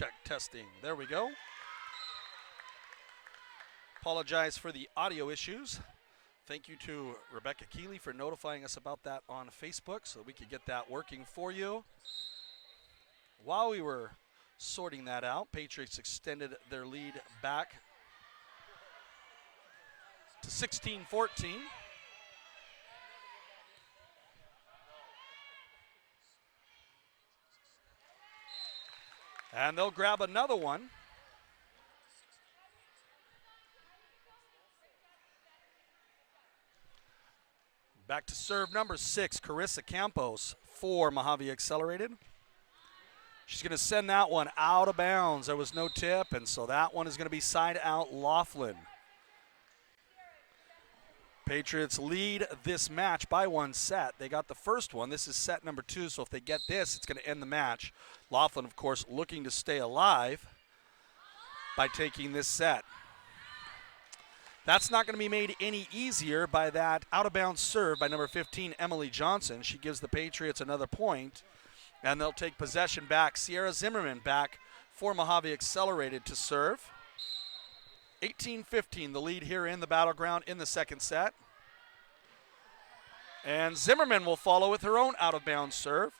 Check, testing. There we go. Apologize for the audio issues. Thank you to Rebecca Keeley for notifying us about that on Facebook so we could get that working for you. While we were sorting that out, Patriots extended their lead back to 16-14. And they'll grab another one. Back to serve number 6, Carissa Campos for Mojave Accelerated. She's going to send that one out of bounds. There was no tip, and so that one is going to be side out Laughlin. Patriots lead this match by 1 set. They got the first one. This is set number 2, so if they get this, it's going to end the match. Laughlin, of course, looking to stay alive by taking this set. That's not going to be made any easier by that out-of-bounds serve by number 15, Emily Johnson. She gives the Patriots another point, and they'll take possession back. Sierra Zimmerman back for Mojave Accelerated to serve. 18-15, the lead here in the Battleground in the second set. And Zimmerman will follow with her own out-of-bounds serve.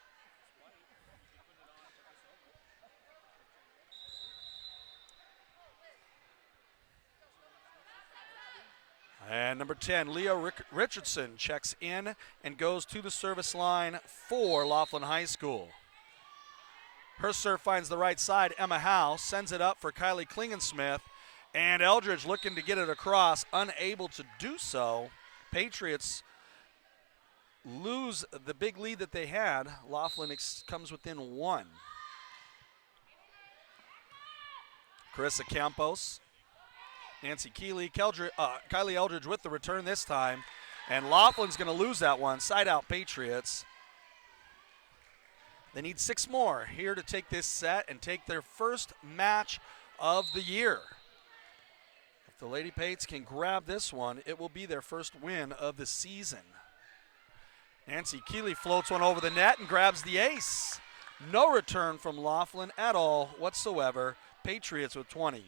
And number 10, Leo Richardson checks in and goes to the service line for Laughlin High School. Her serve finds the right side. Emma Howe sends it up for Kylie Klingensmith. And Eldridge looking to get it across, unable to do so. Patriots lose the big lead that they had. Laughlin comes within 1. Carissa Campos, Nancy Keeley, Kylie Eldridge with the return this time. And Laughlin's going to lose that one. Side out Patriots. They need 6 more here to take this set and take their first match of the year. If the Lady Pates can grab this one, it will be their first win of the season. Nancy Keeley floats one over the net and grabs the ace. No return from Laughlin at all whatsoever. Patriots with 20.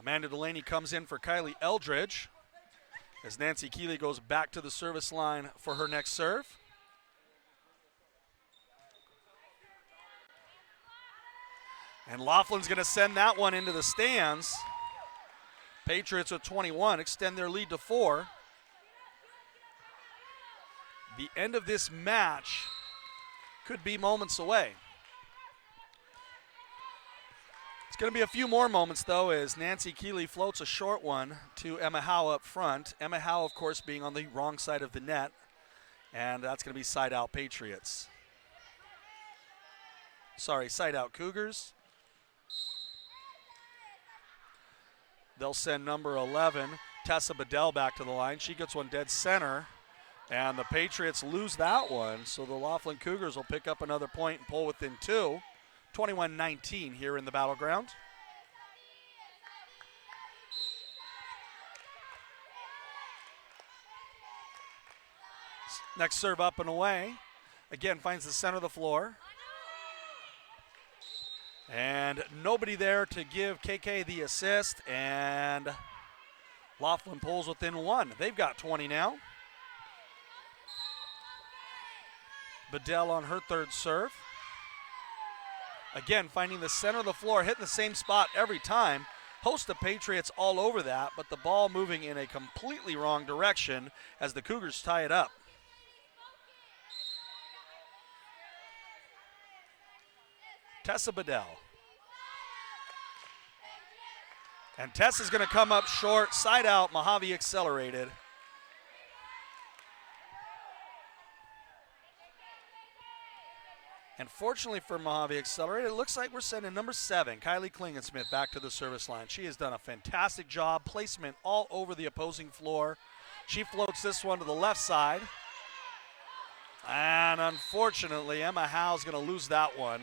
Amanda Delaney comes in for Kylie Eldridge as Nancy Keeley goes back to the service line for her next serve. And Laughlin's going to send that one into the stands. Patriots with 21 extend their lead to 4. The end of this match could be moments away. It's going to be a few more moments, though, as Nancy Keeley floats a short one to Emma Howe up front. Emma Howe, of course, being on the wrong side of the net, and that's going to be side out Patriots. Sorry, side out Cougars. They'll send number 11, Tessa Bedell, back to the line. She gets one dead center, and the Patriots lose that one, so the Laughlin Cougars will pick up another point and pull within 2. 21-19 here in the Battleground. Next serve up and away. Again, finds the center of the floor. And nobody there to give KK the assist, and Laughlin pulls within 1. They've got 20 now. Bedell on her third serve. Again, finding the center of the floor, hitting the same spot every time. Host of Patriots all over that, but the ball moving in a completely wrong direction as the Cougars tie it up. Tessa Bedell. And Tessa's going to come up short, side out, Mojave Accelerated. And fortunately for Mojave Accelerated, it looks like we're sending number 7, Kylie Klingensmith, back to the service line. She has done a fantastic job, placement all over the opposing floor. She floats this one to the left side. And unfortunately, Emma Howe's going to lose that one.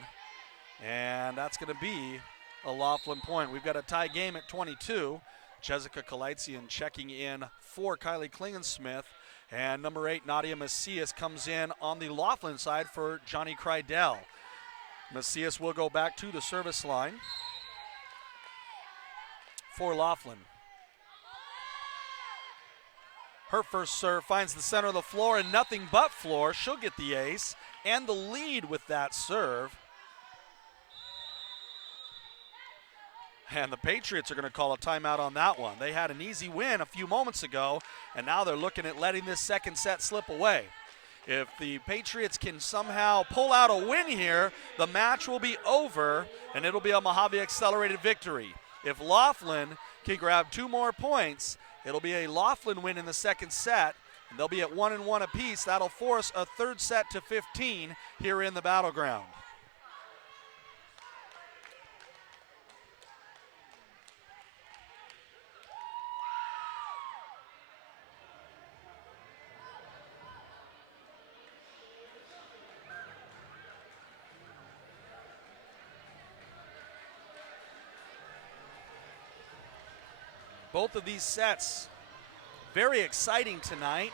And that's going to be a Laughlin point. We've got a tie game at 22. Jessica Kaleitzian checking in for Kylie Klingensmith. And number 8, Nadia Macias, comes in on the Laughlin side for Johnny Kreidel. Macias will go back to the service line for Laughlin. Her first serve finds the center of the floor and nothing but floor. She'll get the ace and the lead with that serve. And the Patriots are going to call a timeout on that one. They had an easy win a few moments ago, and now they're looking at letting this second set slip away. If the Patriots can somehow pull out a win here, the match will be over, and it'll be a Mojave accelerated victory. If Laughlin can grab 2 more points, it'll be a Laughlin win in the second set, and they'll be at 1-1 apiece. That'll force a third set to 15 here in the Battleground. Both of these sets very exciting tonight,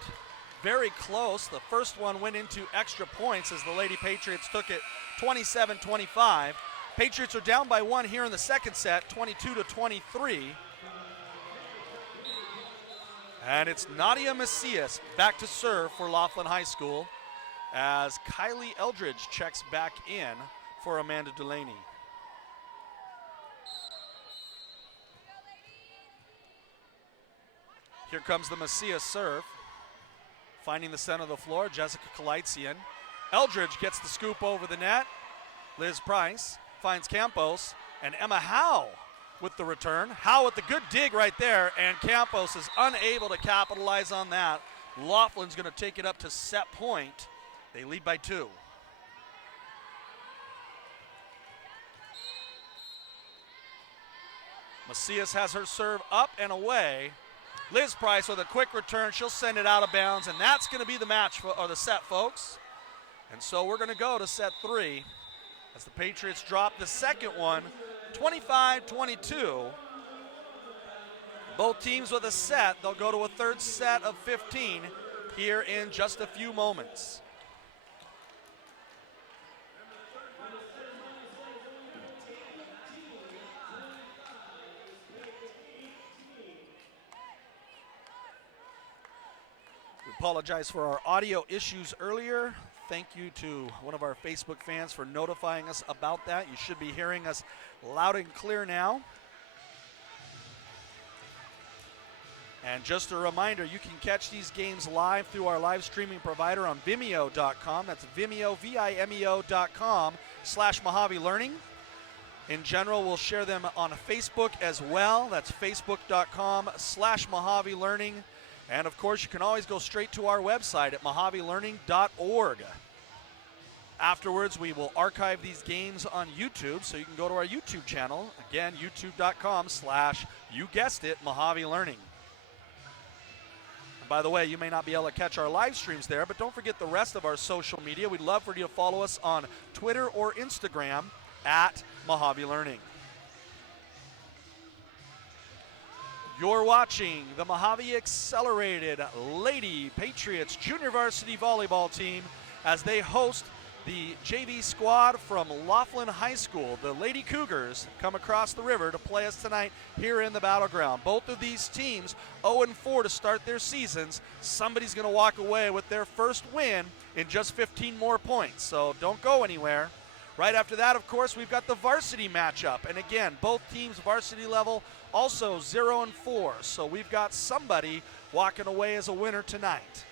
very close. The first one went into extra points as the Lady Patriots took it 27-25. Patriots are down by 1 here in the second set, 22-23. And it's Nadia Macias back to serve for Laughlin High School as Kylie Eldridge checks back in for Amanda Delaney. Here comes the Macias serve. Finding the center of the floor, Jessica Kalitsian. Eldridge gets the scoop over the net. Liz Price finds Campos, and Emma Howe with the return. Howe with the good dig right there, and Campos is unable to capitalize on that. Laughlin's going to take it up to set point. They lead by 2. Macias has her serve up and away. Liz Price with a quick return. She'll send it out of bounds, and that's going to be the match, or the set, folks. And so we're going to go to set 3 as the Patriots drop the second one, 25-22. Both teams with a set. They'll go to a third set of 15 here in just a few moments. Apologize for our audio issues earlier. Thank you to one of our Facebook fans for notifying us about that. You should be hearing us loud and clear now. And just a reminder, you can catch these games live through our live streaming provider on Vimeo.com. That's Vimeo, Vimeo.com/Mojave Learning. In general, we'll share them on Facebook as well. That's Facebook.com/Mojave Learning. And of course, you can always go straight to our website at mojavelearning.org. Afterwards, we will archive these games on YouTube, so you can go to our YouTube channel. Again, youtube.com/you guessed it, Mojave Learning. And by the way, you may not be able to catch our live streams there, but don't forget the rest of our social media. We'd love for you to follow us on Twitter or Instagram at Mojave Learning. You're watching the Mojave Accelerated Lady Patriots Junior Varsity Volleyball team as they host the JV squad from Laughlin High School. The Lady Cougars come across the river to play us tonight here in the Battleground. Both of these teams 0-4 to start their seasons. Somebody's going to walk away with their first win in just 15 more points, so don't go anywhere. Right after that, of course, we've got the varsity matchup. And again, both teams varsity level also 0-4. So we've got somebody walking away as a winner tonight.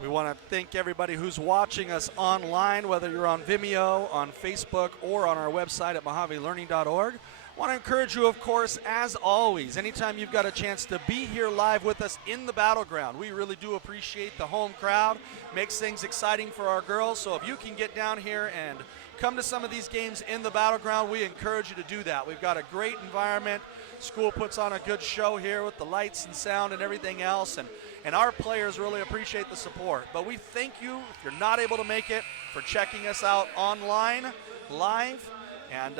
We want to thank everybody who's watching us online, whether you're on Vimeo, on Facebook, or on our website at mojavelearning.org. I want to encourage you, of course, as always, anytime you've got a chance to be here live with us in the Battleground. We really do appreciate the home crowd. Makes things exciting for our girls. So if you can get down here and come to some of these games in the Battleground, we encourage you to do that. We've got a great environment. School puts on a good show here with the lights and sound and everything else, and our players really appreciate the support. But we thank you, if you're not able to make it, for checking us out online, live, and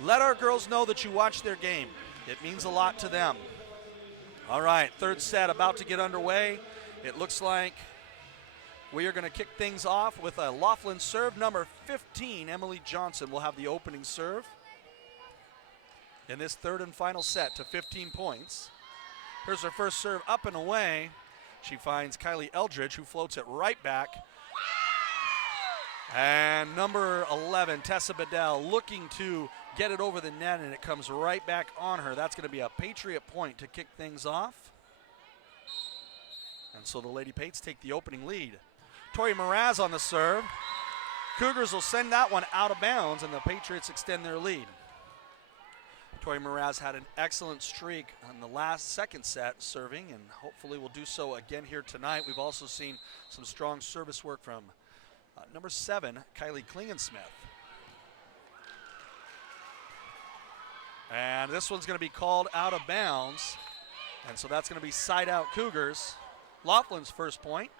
let our girls know that you watch their game. It means a lot to them. All right, third set about to get underway. It looks like we are going to kick things off with a Laughlin serve. Number 15, Emily Johnson, will have the opening serve in this third and final set to 15 points. Here's her first serve up and away. She finds Kylie Eldridge, who floats it right back. And number 11, Tessa Bedell, looking to get it over the net, and it comes right back on her. That's going to be a Patriot point to kick things off. And so the Lady Pates take the opening lead. Tori Mraz on the serve. Cougars will send that one out of bounds, and the Patriots extend their lead. Tori Mraz had an excellent streak on the second set serving, and hopefully will do so again here tonight. We've also seen some strong service work from number 7, Kylie Klingensmith. And this one's going to be called out of bounds, and so that's going to be side out Cougars. Laughlin's first point.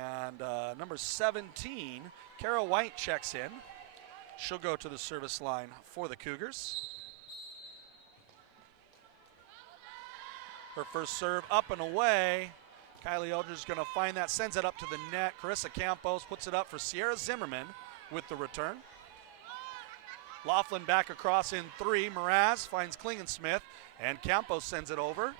And number 17, Kara White checks in. She'll go to the service line for the Cougars. Her first serve up and away. Kylie Eldridge is going to find that, sends it up to the net. Carissa Campos puts it up for Sierra Zimmerman with the return. Laughlin back across in 3. Mraz finds Klingensmith, and Campos sends it over.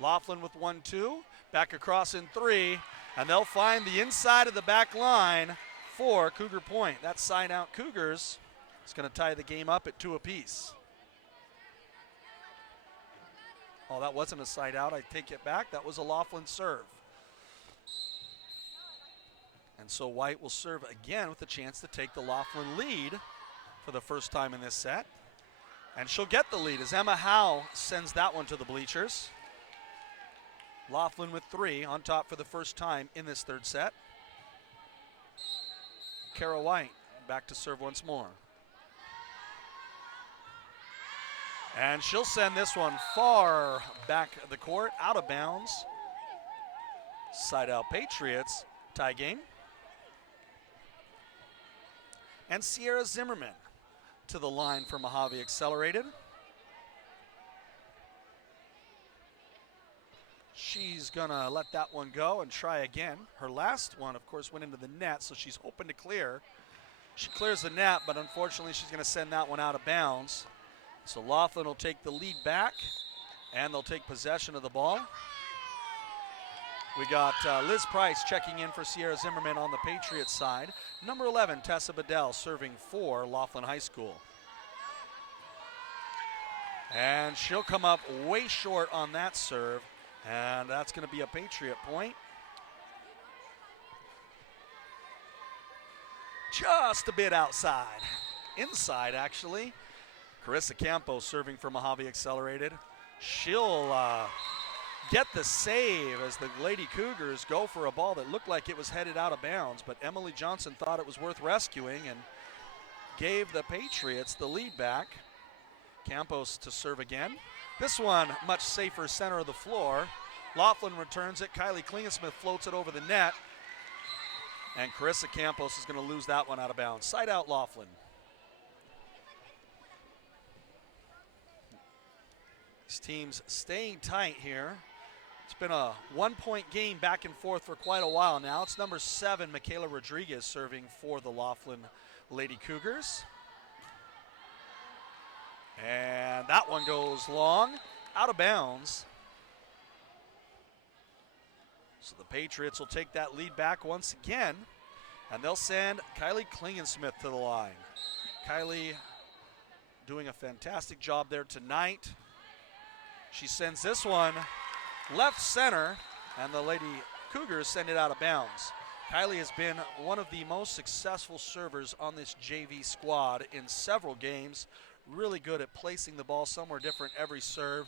Laughlin with 1-2. Back across in 3. And they'll find the inside of the back line for Cougar point. That side out Cougars is going to tie the game up at 2 apiece. Oh, that wasn't a side out. I take it back. That was a Laughlin serve. And so White will serve again with a chance to take the Laughlin lead for the first time in this set. And she'll get the lead as Emma Howe sends that one to the bleachers. Laughlin with 3 on top for the first time in this third set. Kara White back to serve once more. And she'll send this one far back the court, out of bounds. Side out Patriots, tie game. And Sierra Zimmerman to the line for Mojave Accelerated. She's gonna let that one go and try again. Her last one, of course, went into the net, so she's hoping to clear. She clears the net, but unfortunately she's gonna send that one out of bounds. So Laughlin will take the lead back, and they'll take possession of the ball. We got Liz Price checking in for Sierra Zimmerman on the Patriots side. Number 11, Tessa Bedell, serving for Laughlin High School. And she'll come up way short on that serve. And that's going to be a Patriot point. Just a bit outside. Inside, actually. Carissa Campos serving for Mojave Accelerated. She'll get the save as the Lady Cougars go for a ball that looked like it was headed out of bounds, but Emily Johnson thought it was worth rescuing and gave the Patriots the lead back. Campos to serve again. This one, much safer center of the floor. Laughlin returns it. Kylie Klingensmith floats it over the net. And Carissa Campos is going to lose that one out of bounds. Side out Laughlin. These teams staying tight here. It's been a 1-point game back and forth for quite a while now. It's number 7, Michaela Rodriguez, serving for the Laughlin Lady Cougars. And that one goes long, out of bounds. So the Patriots will take that lead back once again, and they'll send Kylie Klingensmith to the line. Kylie doing a fantastic job there tonight. She sends this one left center, and the Lady Cougars send it out of bounds. Kylie has been one of the most successful servers on this JV squad in several games. Really good at placing the ball somewhere different every serve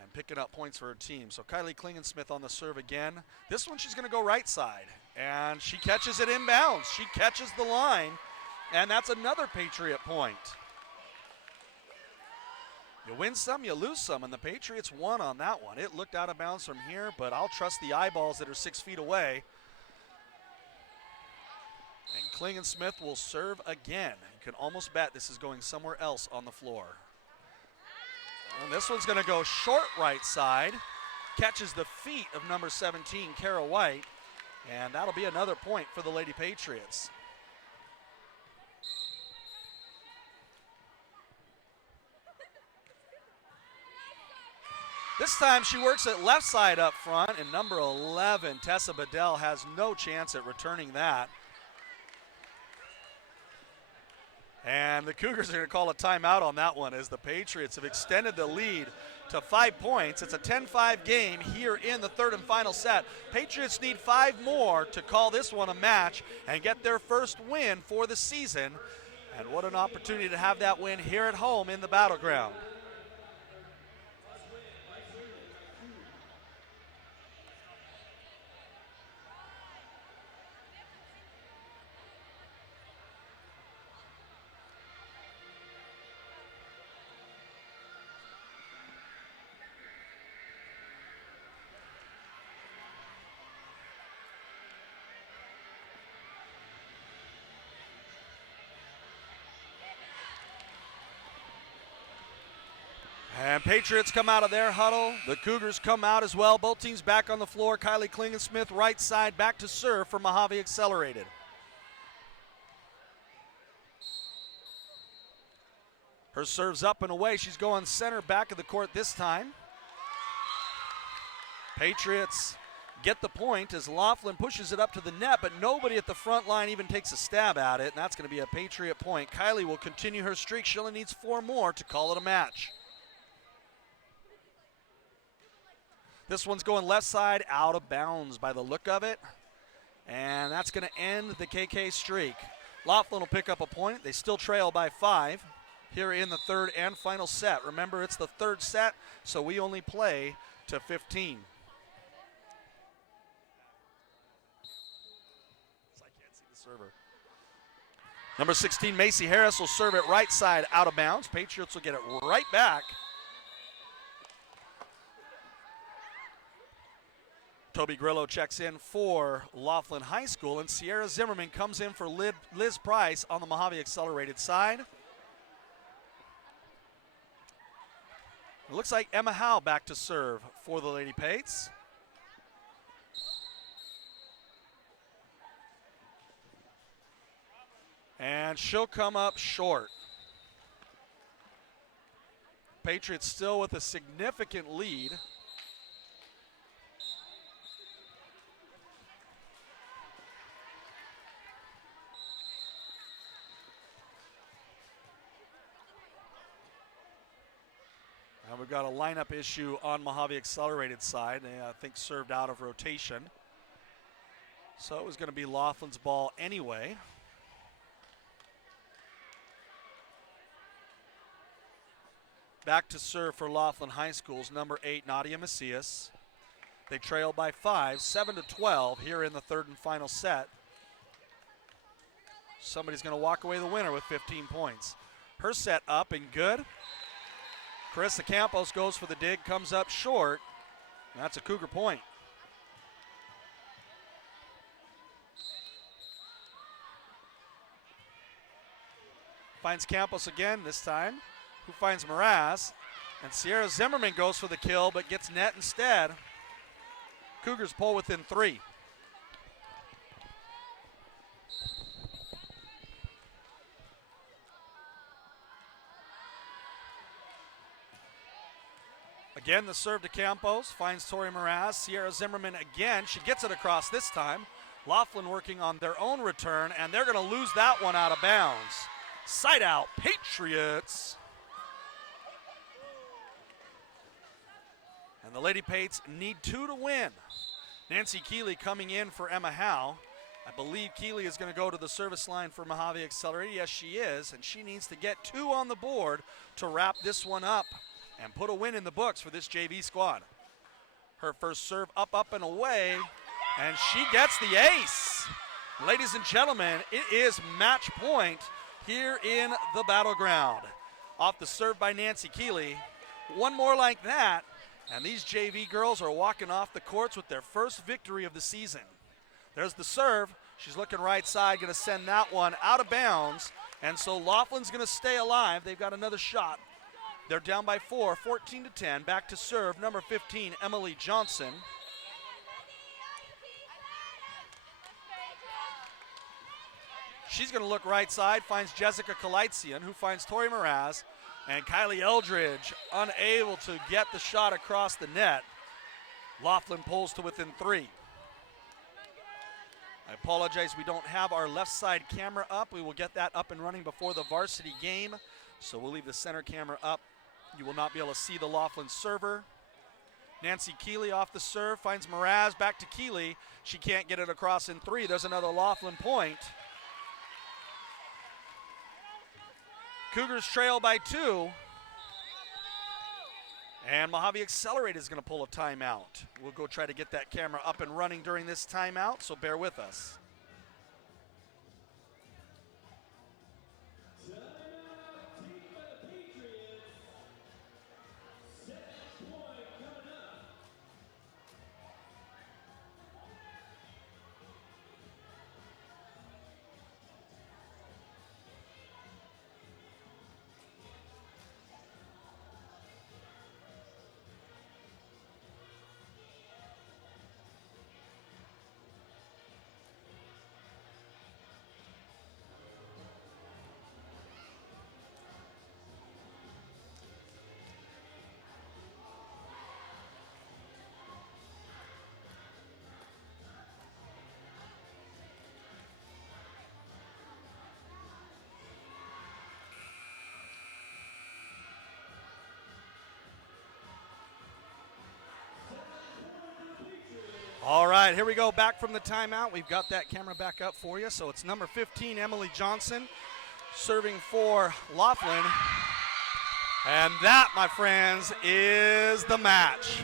and picking up points for her team. So Kylie Klingensmith on the serve again. This one she's going to go right side, and she catches it inbounds. She catches the line, and that's another Patriot point. You win some, you lose some, and the Patriots won on that one. It looked out of bounds from here, but I'll trust the eyeballs that are 6 feet away. And Klingensmith will serve again. You can almost bet this is going somewhere else on the floor. And this one's going to go short right side. Catches the feet of number 17, Kara White. And that'll be another point for the Lady Patriots. This time she works it left side up front, and number 11, Tessa Bedell, has no chance at returning that. And the Cougars are going to call a timeout on that one as the Patriots have extended the lead to 5 points. It's a 10-5 game here in the third and final set. Patriots need 5 more to call this one a match and get their first win for the season. And what an opportunity to have that win here at home in the Battleground. And Patriots come out of their huddle. The Cougars come out as well. Both teams back on the floor. Kylie Klingensmith right side back to serve for Mojave Accelerated. Her serve's up and away. She's going center back of the court this time. Patriots get the point as Laughlin pushes it up to the net, but nobody at the front line even takes a stab at it, and that's going to be a Patriot point. Kylie will continue her streak. She only needs 4 more to call it a match. This one's going left side, out of bounds by the look of it. And that's going to end the KK streak. Laughlin will pick up a point. They still trail by 5 here in the third and final set. Remember, it's the third set, so we only play to 15. I can't see the server. Number 16, Macy Harris, will serve it right side, out of bounds. Patriots will get it right back. Toby Grillo checks in for Laughlin High School, and Sierra Zimmerman comes in for Liz Price on the Mojave Accelerated side. It looks like Emma Howe back to serve for the Lady Pates. And she'll come up short. Patriots still with a significant lead. And we've got a lineup issue on Mojave Accelerated side. They, I think, served out of rotation. So it was going to be Laughlin's ball anyway. Back to serve for Laughlin High School's number 8, Nadia Macias. They trail by 5, 7-12 here in the third and final set. Somebody's going to walk away the winner with 15 points. Her set up and good. Carissa Campos goes for the dig, comes up short. That's a Cougar point. Finds Campos again this time, who finds Mraz. And Sierra Zimmerman goes for the kill, but gets net instead. Cougars pull within 3. Again, the serve to Campos, finds Tori Mraz. Sierra Zimmerman again, she gets it across this time. Laughlin working on their own return, and they're going to lose that one out of bounds. Side out, Patriots. And the Lady Pates need 2 to win. Nancy Keeley coming in for Emma Howe. I believe Keeley is going to go to the service line for Mojave Accelerated. Yes, she is. And she needs to get 2 on the board to wrap this one up and put a win in the books for this JV squad. Her first serve up, and away. And she gets the ace. Ladies and gentlemen, it is match point here in the Battleground. Off the serve by Nancy Keeley. One more like that, and these JV girls are walking off the courts with their first victory of the season. There's the serve. She's looking right side, going to send that one out of bounds. And so Laughlin's going to stay alive. They've got another shot. They're down by 4, 14-10. Back to serve, number 15, Emily Johnson. She's going to look right side, finds Jessica Kaleitzian, who finds Tori Mraz, and Kylie Eldridge unable to get the shot across the net. Laughlin pulls to within 3. I apologize, we don't have our left side camera up. We will get that up and running before the varsity game, so we'll leave the center camera up. You will not be able to see the Laughlin server. Nancy Keeley off the serve, finds Mraz, back to Keeley. She can't get it across in 3. There's another Laughlin point. Cougars trail by 2. And Mojave Accelerate is going to pull a timeout. We'll go try to get that camera up and running during this timeout, so bear with us. All right, here we go, back from the timeout. We've got that camera back up for you. So it's number 15, Emily Johnson, serving for Laughlin. And that, my friends, is the match.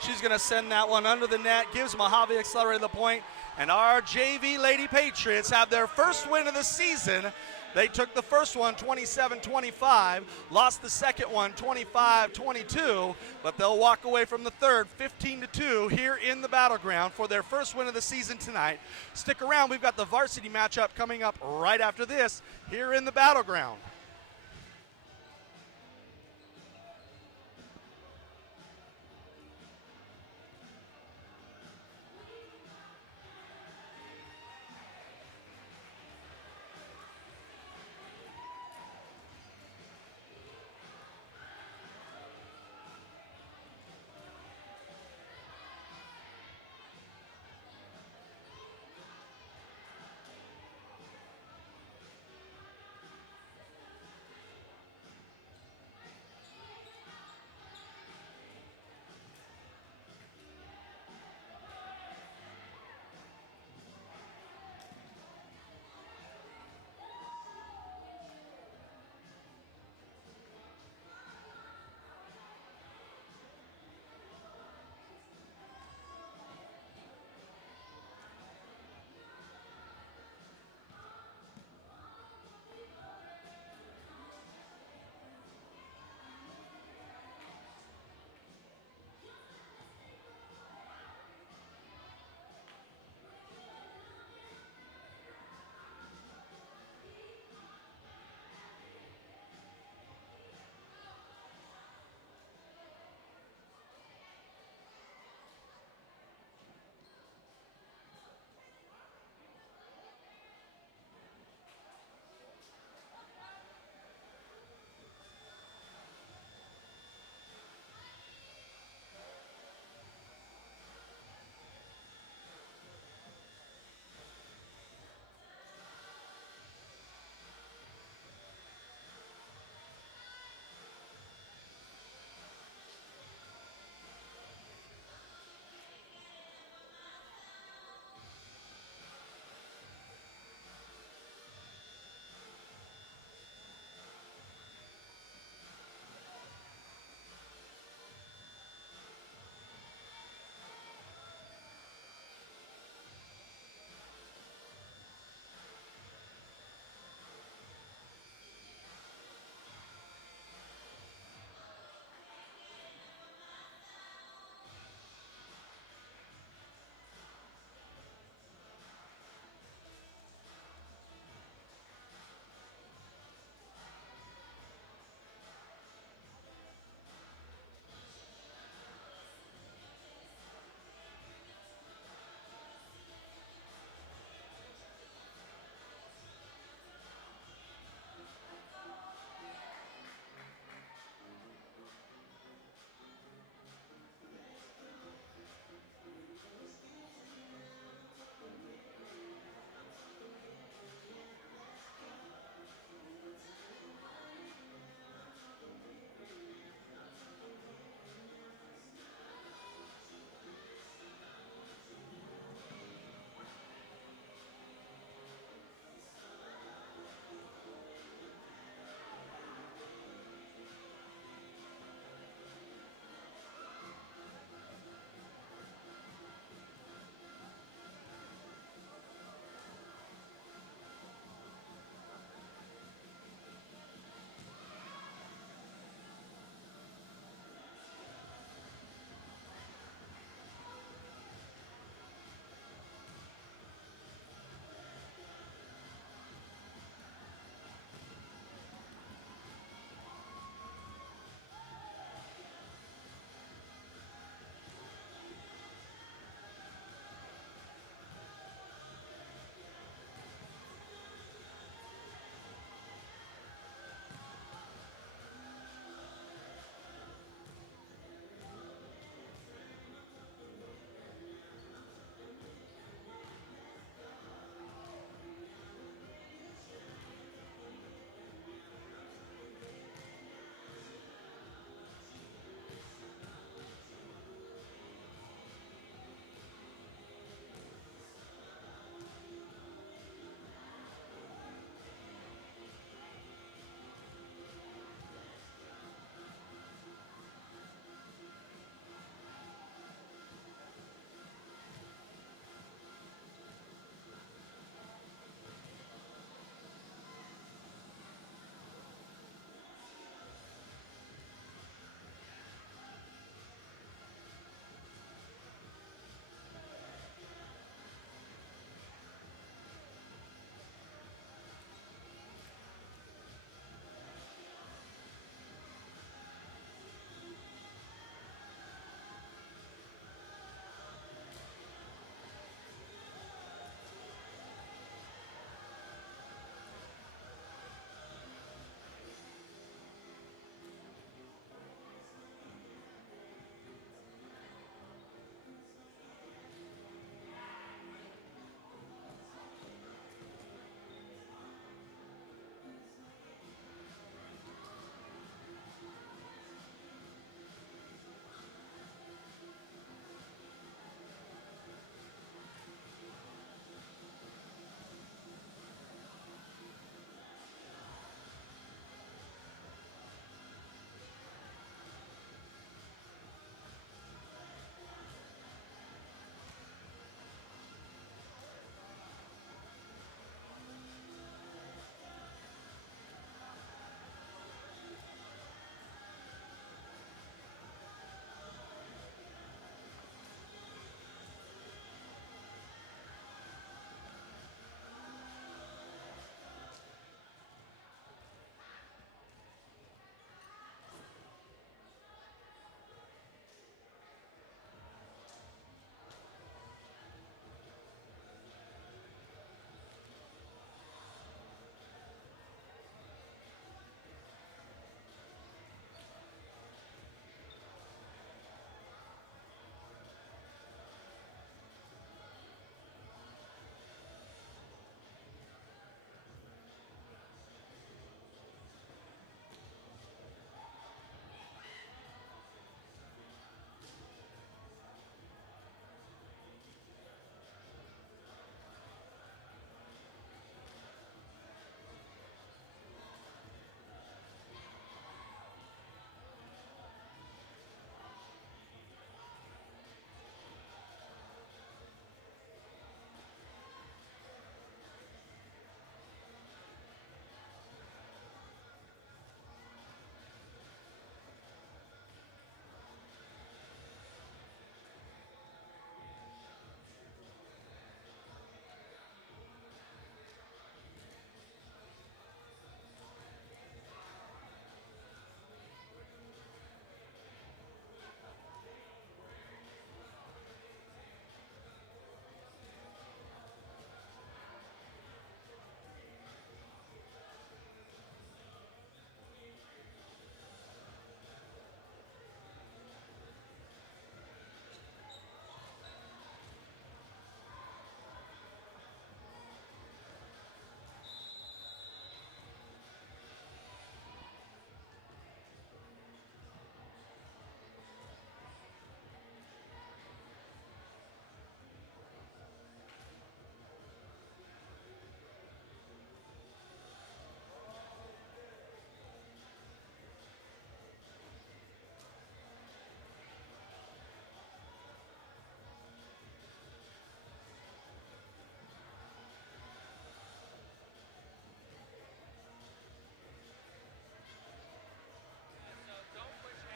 She's going to send that one under the net, gives Mojave Accelerated the point, and our JV Lady Patriots have their first win of the season. They took the first one 27-25, lost the second one 25-22, but they'll walk away from the third 15-2 here in the Battleground for their first win of the season tonight. Stick around, we've got the varsity matchup coming up right after this here in the Battleground.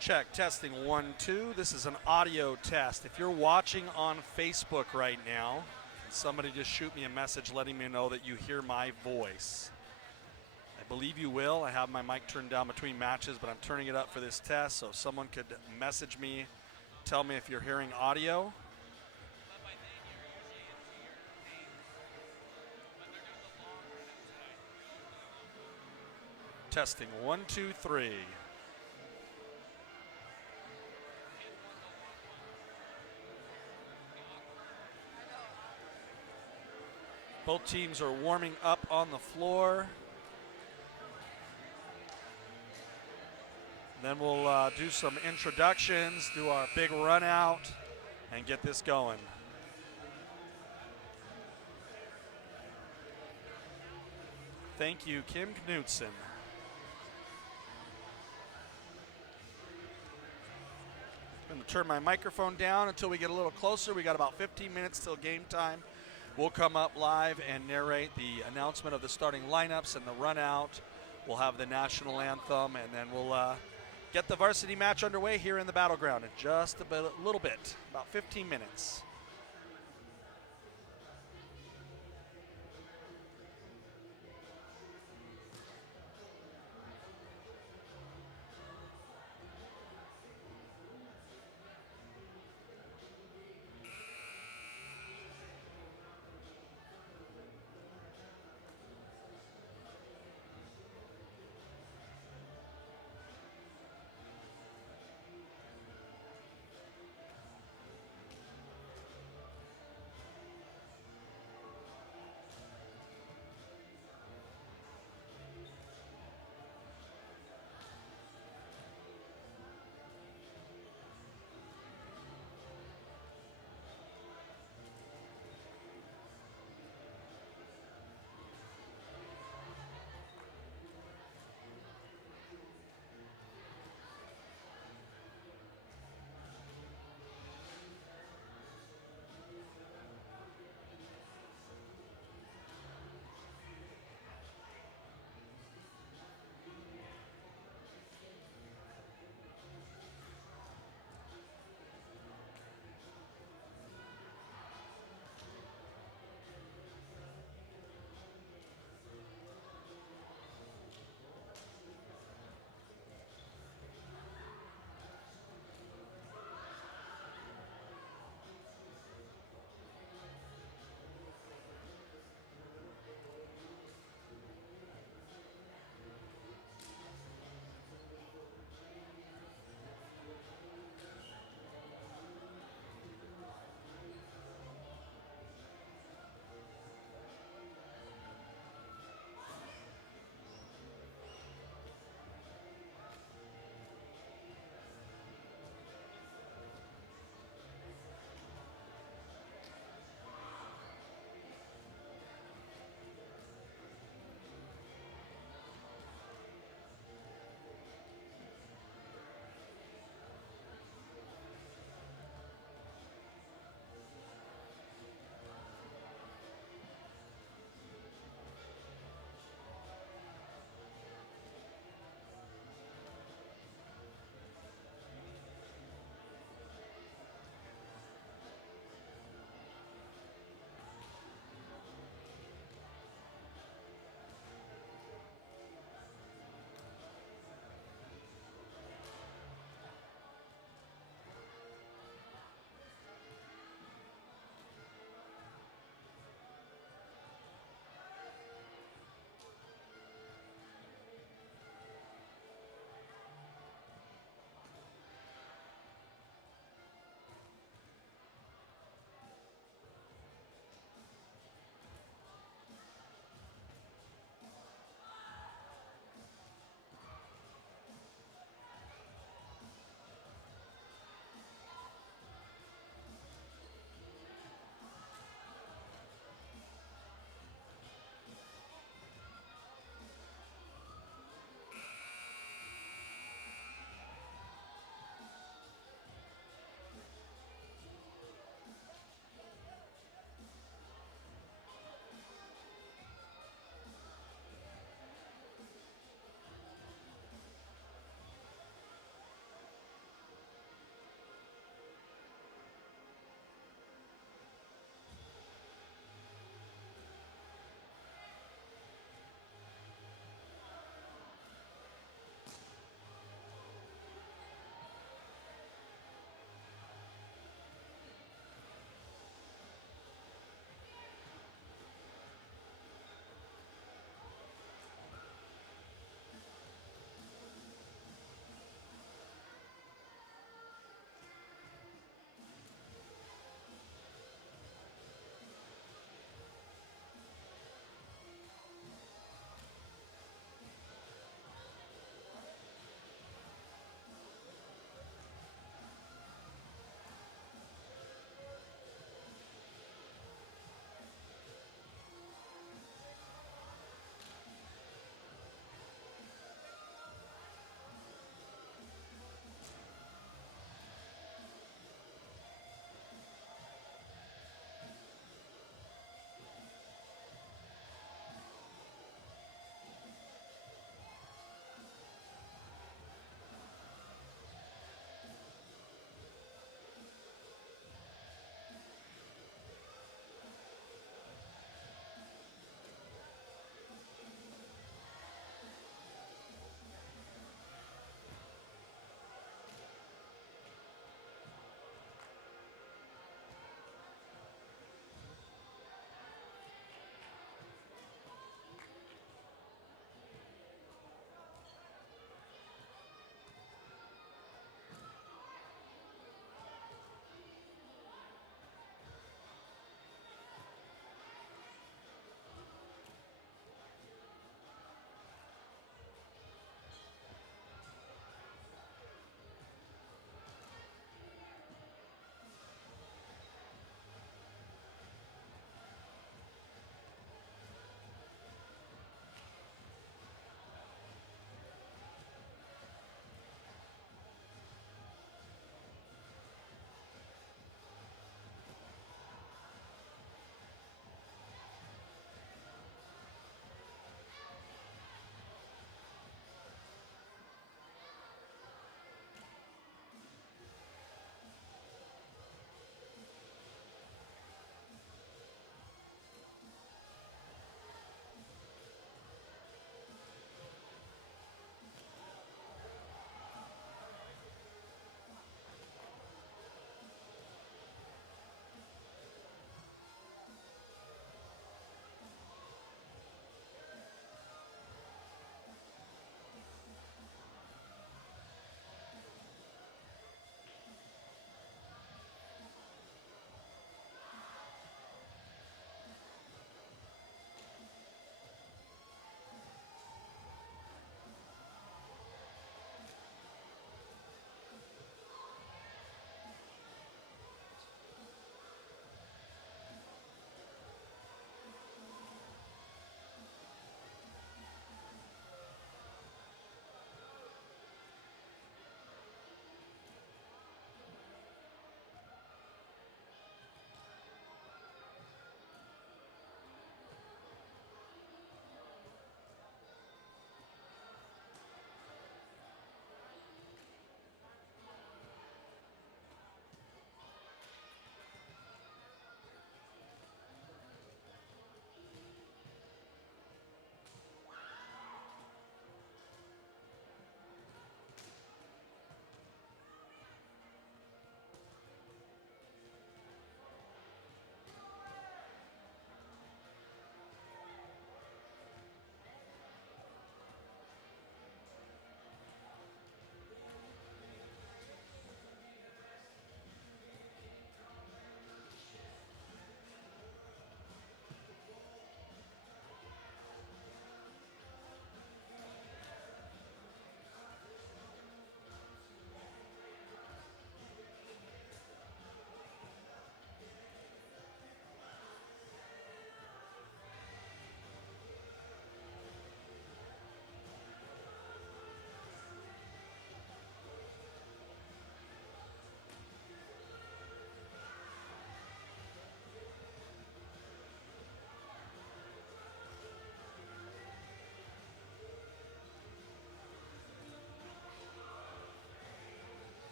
Check, testing 1, 2. This is an audio test. If you're watching on Facebook right now, somebody just shoot me a message letting me know that you hear my voice. I believe you will. I have my mic turned down between matches, but I'm turning it up for this test, so if someone could message me, tell me if you're hearing audio. Testing 1, 2, 3. Both teams are warming up on the floor. Then we'll do some introductions, do our big run out, and get this going. Thank you, Kim Knutson. I'm going to turn my microphone down until we get a little closer. We got about 15 minutes till game time. We'll come up live and narrate the announcement of the starting lineups and the run out. We'll have the national anthem, and then we'll get the varsity match underway here in the Battleground in just a little bit, about 15 minutes.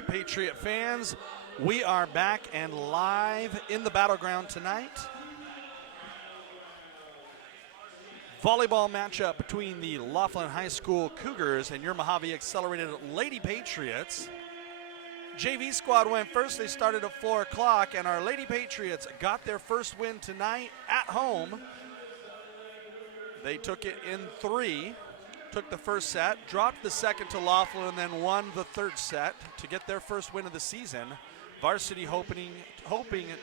right, Patriot fans, we are back and live in the Battleground tonight. Volleyball matchup between the Laughlin High School Cougars and your Mojave Accelerated Lady Patriots. JV squad went first. They started at 4 o'clock, and our Lady Patriots got their first win tonight at home. They took it in 3. Took the first set, dropped the second to Laughlin, and then won the third set to get their first win of the season. Varsity hoping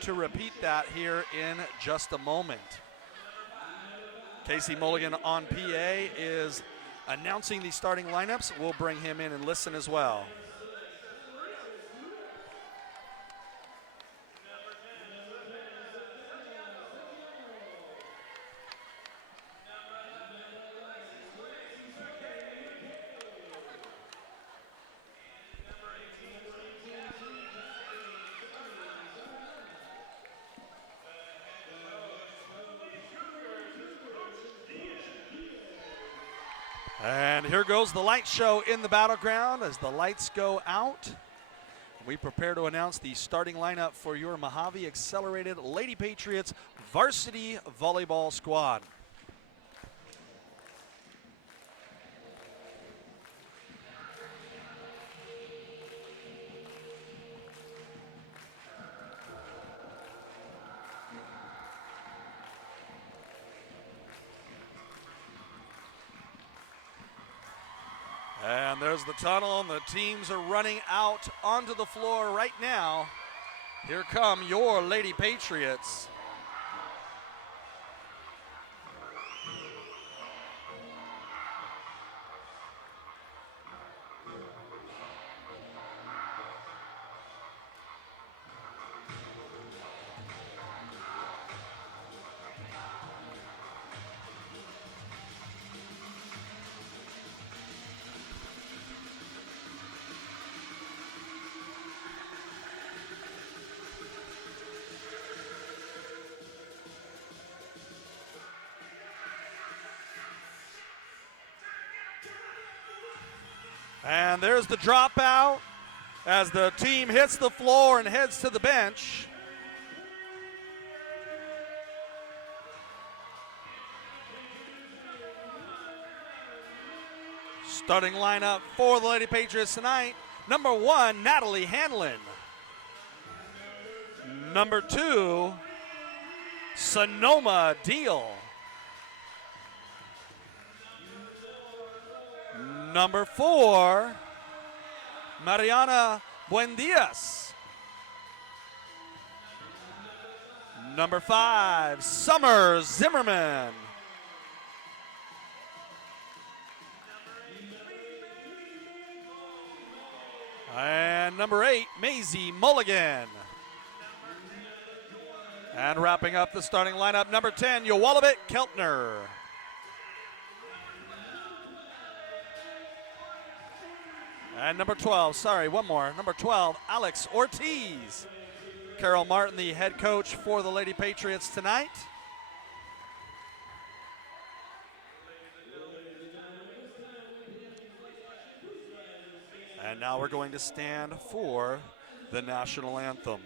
to repeat that here in just a moment. Casey Mulligan on PA is announcing the starting lineups. We'll bring him in and listen as well. And here goes the light show in the Battleground. As the lights go out, we prepare to announce the starting lineup for your Mojave Accelerated Lady Patriots Varsity Volleyball squad. And there's the tunnel, and the teams are running out onto the floor right now. Here come your Lady Patriots. And there's the dropout as the team hits the floor and heads to the bench. Starting lineup for the Lady Patriots tonight. Number 1, Natalie Hanlon. Number 2, Sonoma Deal. Number 4, Mariana Buendias. Number 5, Summer Zimmerman. And number 8, Maisie Mulligan. And wrapping up the starting lineup, number 10, Yowalabit Keltner. And number 12, number 12, Alex Ortiz. Carol Martin, the head coach for the Lady Patriots tonight. And now we're going to stand for the national anthem.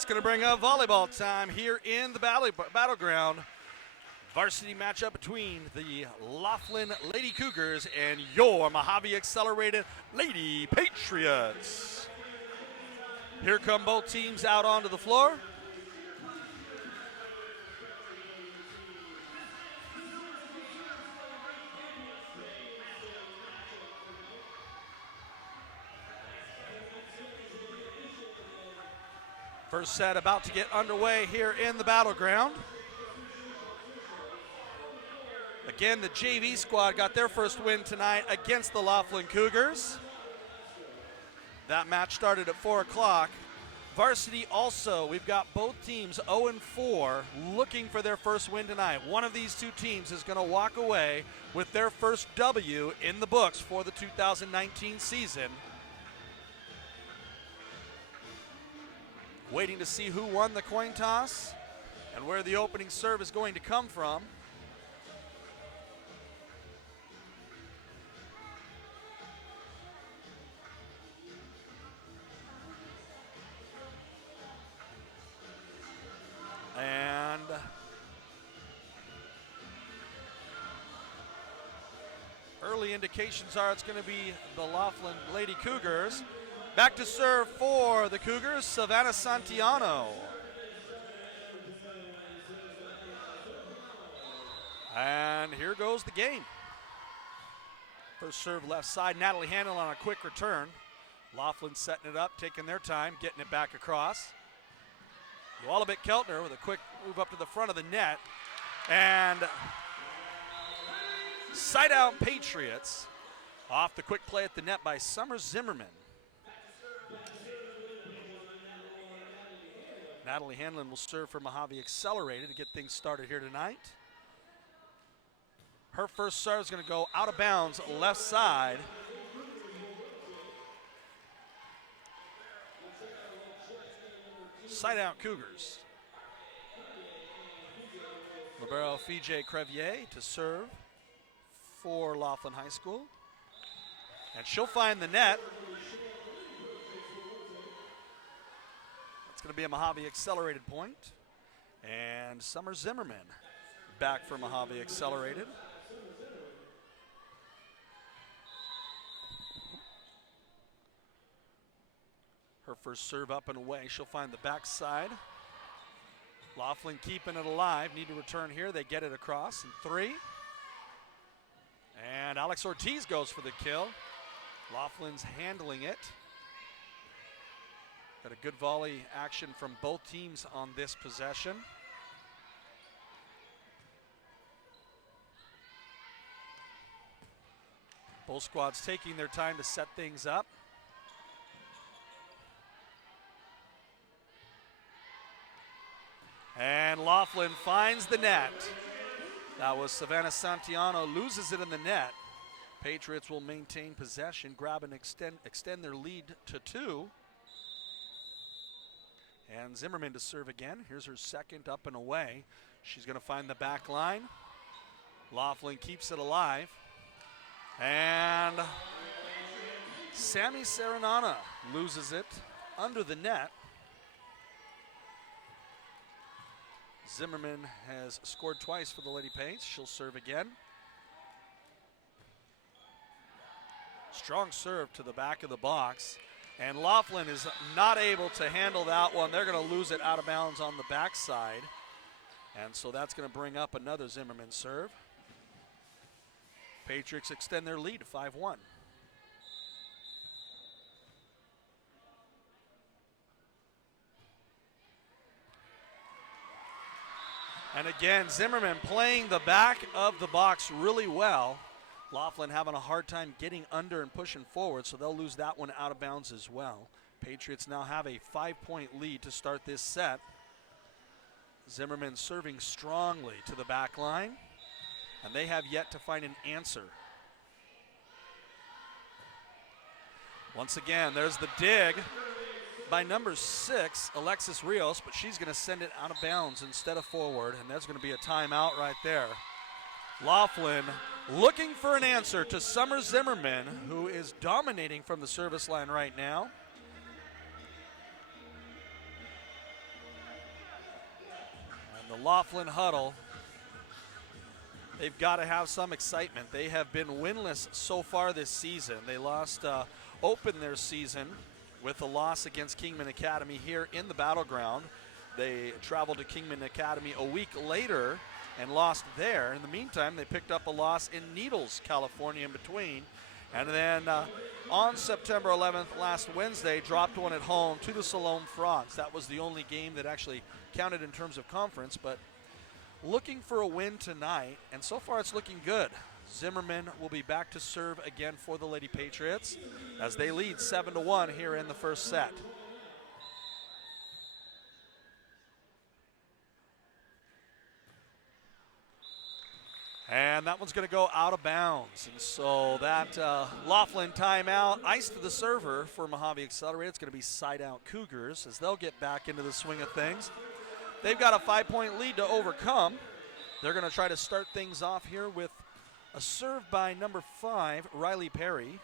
that's going to bring up volleyball time here in the Battleground. Varsity matchup between the Laughlin Lady Cougars and your Mojave Accelerated Lady Patriots. Here come both teams out onto the floor. First set about to get underway here in the Battleground. Again, the JV squad got their first win tonight against the Laughlin Cougars. That match started at 4 o'clock. Varsity also, we've got both teams 0-4 looking for their first win tonight. One of these two teams is going to walk away with their first W in the books for the 2019 season. Waiting to see who won the coin toss and where the opening serve is going to come from. And early indications are it's going to be the Laughlin Lady Cougars. Back to serve for the Cougars, Savannah Santiano. And here goes the game. First serve left side, Natalie Handel on a quick return. Laughlin setting it up, taking their time, getting it back across. Wallabit Keltner with a quick move up to the front of the net. And side out Patriots off the quick play at the net by Summer Zimmerman. Natalie Hanlon will serve for Mojave Accelerated to get things started here tonight. Her first serve is going to go out of bounds left side. Side out Cougars. Libero Fije Crevier to serve for Laughlin High School. And she'll find the net. It's going to be a Mojave Accelerated point. And Summer Zimmerman back for Mojave Accelerated. Her first serve up and away. She'll find the backside. Laughlin keeping it alive. Need to return here. They get it across in 3. And Alex Ortiz goes for the kill. Laughlin's handling it. Got a good volley action from both teams on this possession. Both squads taking their time to set things up. And Laughlin finds the net. That was Savannah Santiano, loses it in the net. Patriots will maintain possession, grab and extend their lead to 2. And Zimmerman to serve again. Here's her second up and away. She's going to find the back line. Laughlin keeps it alive. And Sammy Serenana loses it under the net. Zimmerman has scored twice for the Lady Pates. She'll serve again. Strong serve to the back of the box. And Laughlin is not able to handle that one. They're going to lose it out of bounds on the backside. And so that's going to bring up another Zimmerman serve. Patriots extend their lead to 5-1. And again, Zimmerman playing the back of the box really well. Laughlin having a hard time getting under and pushing forward, so they'll lose that one out of bounds as well. Patriots now have a 5-point lead to start this set. Zimmerman serving strongly to the back line, and they have yet to find an answer. Once again, there's the dig by number 6, Alexis Rios, but she's going to send it out of bounds instead of forward, and there's going to be a timeout right there. Laughlin looking for an answer to Summer Zimmerman, who is dominating from the service line right now. The Laughlin huddle. They've got to have some excitement. They have been winless so far this season. They opened their season with a loss against Kingman Academy here in the Battleground. They traveled to Kingman Academy a week later and lost there. In the meantime, they picked up a loss in Needles, California in between. And then on September 11th, last Wednesday, dropped one at home to the Siloam Frogs. That was the only game that actually counted in terms of conference, but looking for a win tonight, and so far it's looking good. Zimmerman will be back to serve again for the Lady Patriots as they lead 7-1 here in the first set. And that one's going to go out of bounds. And so that Laughlin timeout, ice to the server for Mojave Accelerated. It's going to be side out Cougars as they'll get back into the swing of things. They've got a 5-point lead to overcome. They're going to try to start things off here with a serve by number 5, Riley Perry.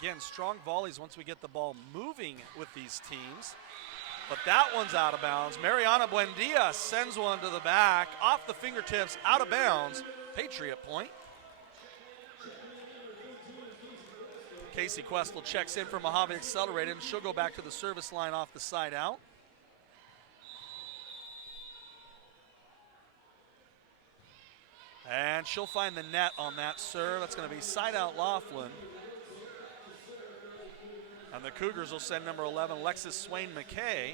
Again, strong volleys once we get the ball moving with these teams. But that one's out of bounds. Mariana Buendia sends one to the back, off the fingertips, out of bounds. Patriot point. Casey Questel checks in for Mojave Accelerated, and she'll go back to the service line off the side out. And she'll find the net on that serve. That's going to be side out Laughlin. And the Cougars will send number 11, Lexus Swain McKay.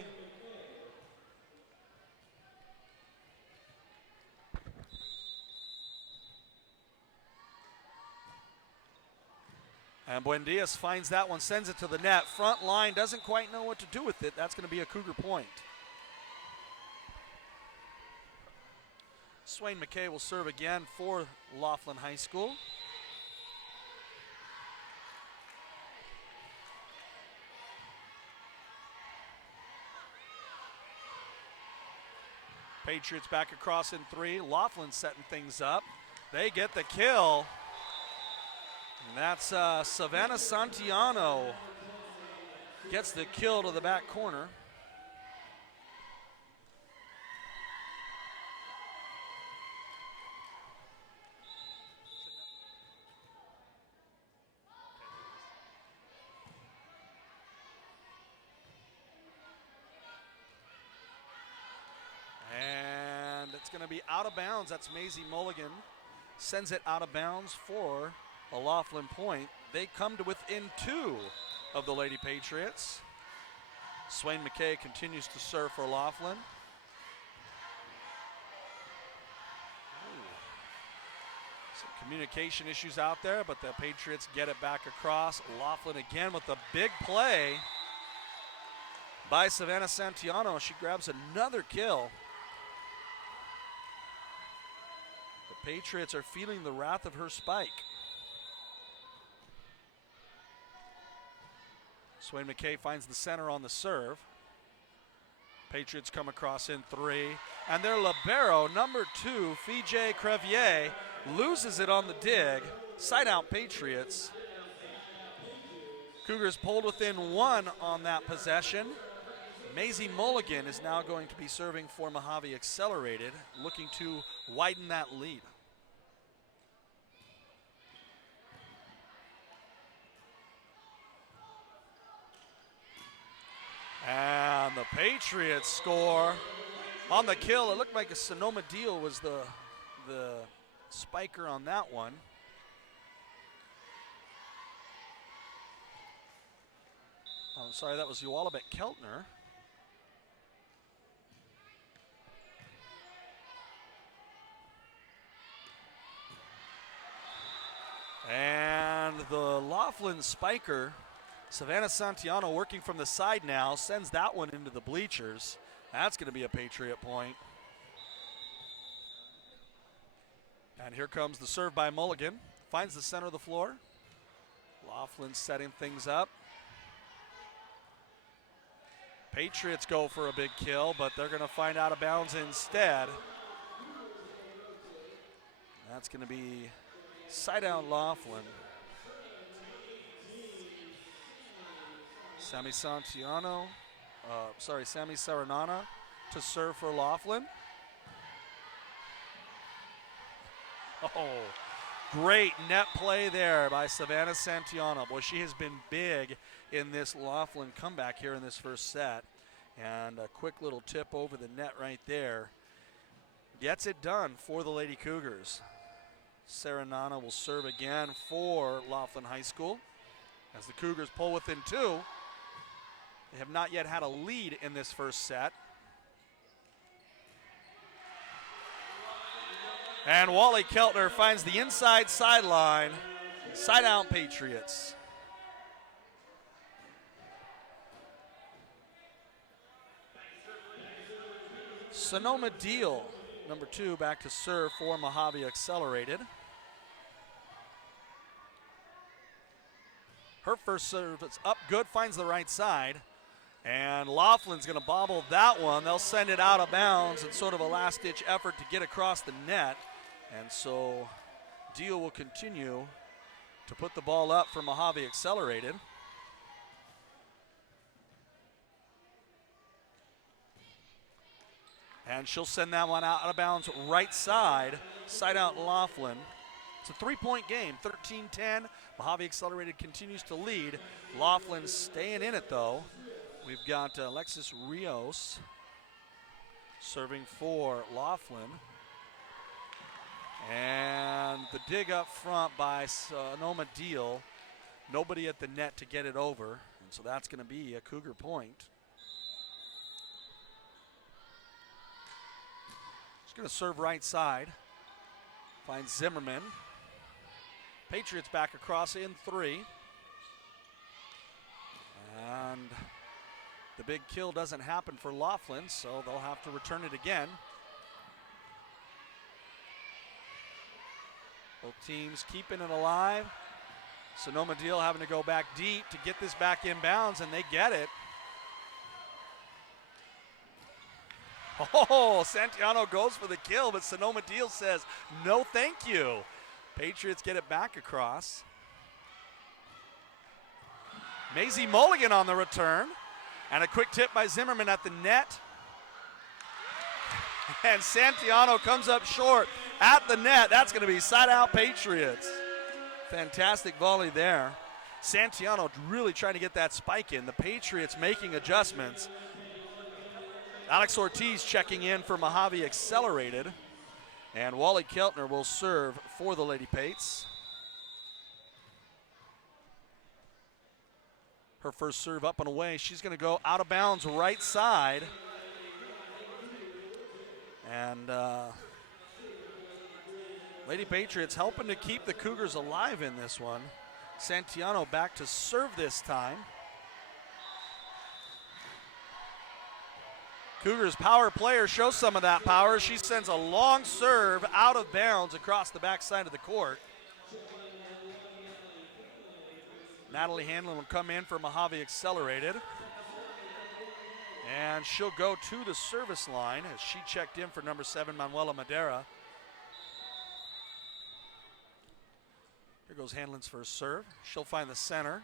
And Buendias finds that one, sends it to the net. Front line doesn't quite know what to do with it. That's going to be a Cougar point. Swain McKay will serve again for Laughlin High School. Patriots back across in 3. Laughlin setting things up. They get the kill. And that's Savannah Santiano gets the kill to the back corner. And it's going to be out of bounds. That's Maisie Mulligan. Sends it out of bounds for a Laughlin point. They come to within 2 of the Lady Patriots. Swain McKay continues to serve for Laughlin. Some communication issues out there, but the Patriots get it back across. Laughlin again with a big play by Savannah Santiano. She grabs another kill. The Patriots are feeling the wrath of her spike. Swain McKay finds the center on the serve. Patriots come across in 3. And their libero, number 2, Fije Crevier, loses it on the dig. Side out Patriots. Cougars pulled within 1 on that possession. Maisie Mulligan is now going to be serving for Mojave Accelerated, looking to widen that lead. And the Patriots score on the kill. It looked like a Sonoma Deal was the spiker on that one. I'm sorry, that was Uwalabek Keltner. And the Laughlin spiker, Savannah Santiano, working from the side now, sends that one into the bleachers. That's going to be a Patriot point. And here comes the serve by Mulligan. Finds the center of the floor. Laughlin setting things up. Patriots go for a big kill, but they're going to find out of bounds instead. That's going to be side out Laughlin. Sammy Serenana to serve for Laughlin. Oh, great net play there by Savannah Santiano. Boy, she has been big in this Laughlin comeback here in this first set. And a quick little tip over the net right there. Gets it done for the Lady Cougars. Serenana will serve again for Laughlin High School. As the Cougars pull within 2. They have not yet had a lead in this first set. And Wally Keltner finds the inside sideline. Side out Patriots. Sonoma Deal, number 2, back to serve for Mojave Accelerated. Her first serve is up good, finds the right side. And Laughlin's going to bobble that one. They'll send it out of bounds in sort of a last-ditch effort to get across the net. And so Deal will continue to put the ball up for Mojave Accelerated. And she'll send that one out of bounds right side. Side out Laughlin. It's a 3-point game, 13-10. Mojave Accelerated continues to lead. Laughlin staying in it though. We've got Alexis Rios serving for Laughlin. And the dig up front by Sonoma Deal. Nobody at the net to get it over. And so that's going to be a Cougar point. She's going to serve right side. Finds Zimmerman. Patriots back across in 3. And the big kill doesn't happen for Laughlin, so they'll have to return it again. Both teams keeping it alive. Sonoma Deal having to go back deep to get this back in bounds, and they get it. Oh, Santiano goes for the kill, but Sonoma Deal says, no thank you. Patriots get it back across. Maisie Mulligan on the return. And a quick tip by Zimmerman at the net. And Santiano comes up short at the net. That's going to be side out Patriots. Fantastic volley there. Santiano really trying to get that spike in. The Patriots making adjustments. Alex Ortiz checking in for Mojave Accelerated. And Wally Keltner will serve for the Lady Pates. Her first serve up and away. She's going to go out of bounds right side. And Lady Patriots helping to keep the Cougars alive in this one. Santiano back to serve this time. Cougars power player shows some of that power. She sends a long serve out of bounds across the backside of the court. Natalie Hanlon will come in for Mojave Accelerated. And she'll go to the service line as she checked in for number 7, Manuela Madera. Here goes Hanlon's first serve. She'll find the center.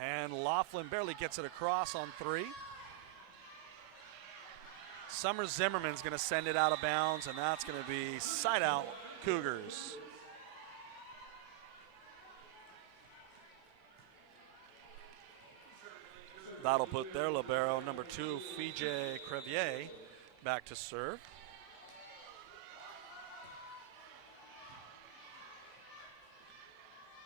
And Laughlin barely gets it across on 3. Summer Zimmerman's going to send it out of bounds, and that's going to be side out Cougars. That'll put their libero, number 2, Fije Crevier, back to serve.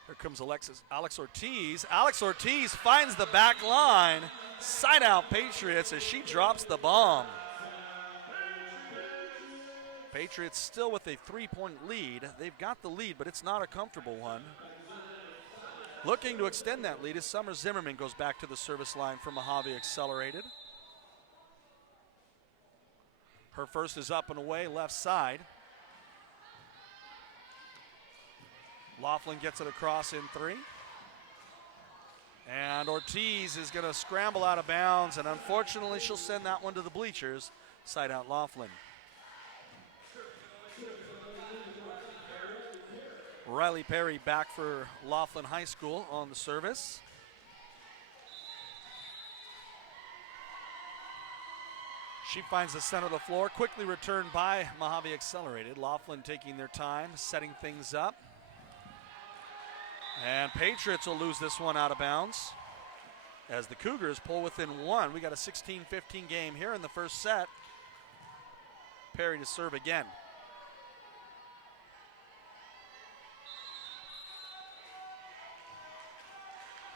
Here comes Alex Ortiz. Alex Ortiz finds the back line. Side out Patriots as she drops the bomb. Patriots still with a 3-point lead. They've got the lead, but it's not a comfortable one. Looking to extend that lead as Summer Zimmerman goes back to the service line for Mojave Accelerated. Her first is up and away, left side. Laughlin gets it across in 3. And Ortiz is going to scramble out of bounds, and unfortunately she'll send that one to the bleachers. Side out Laughlin. Riley Perry back for Laughlin High School on the service. She finds the center of the floor, quickly returned by Mojave Accelerated. Laughlin taking their time, setting things up. And Patriots will lose this one out of bounds as the Cougars pull within one. We got a 16-15 game here in the first set. Perry to serve again.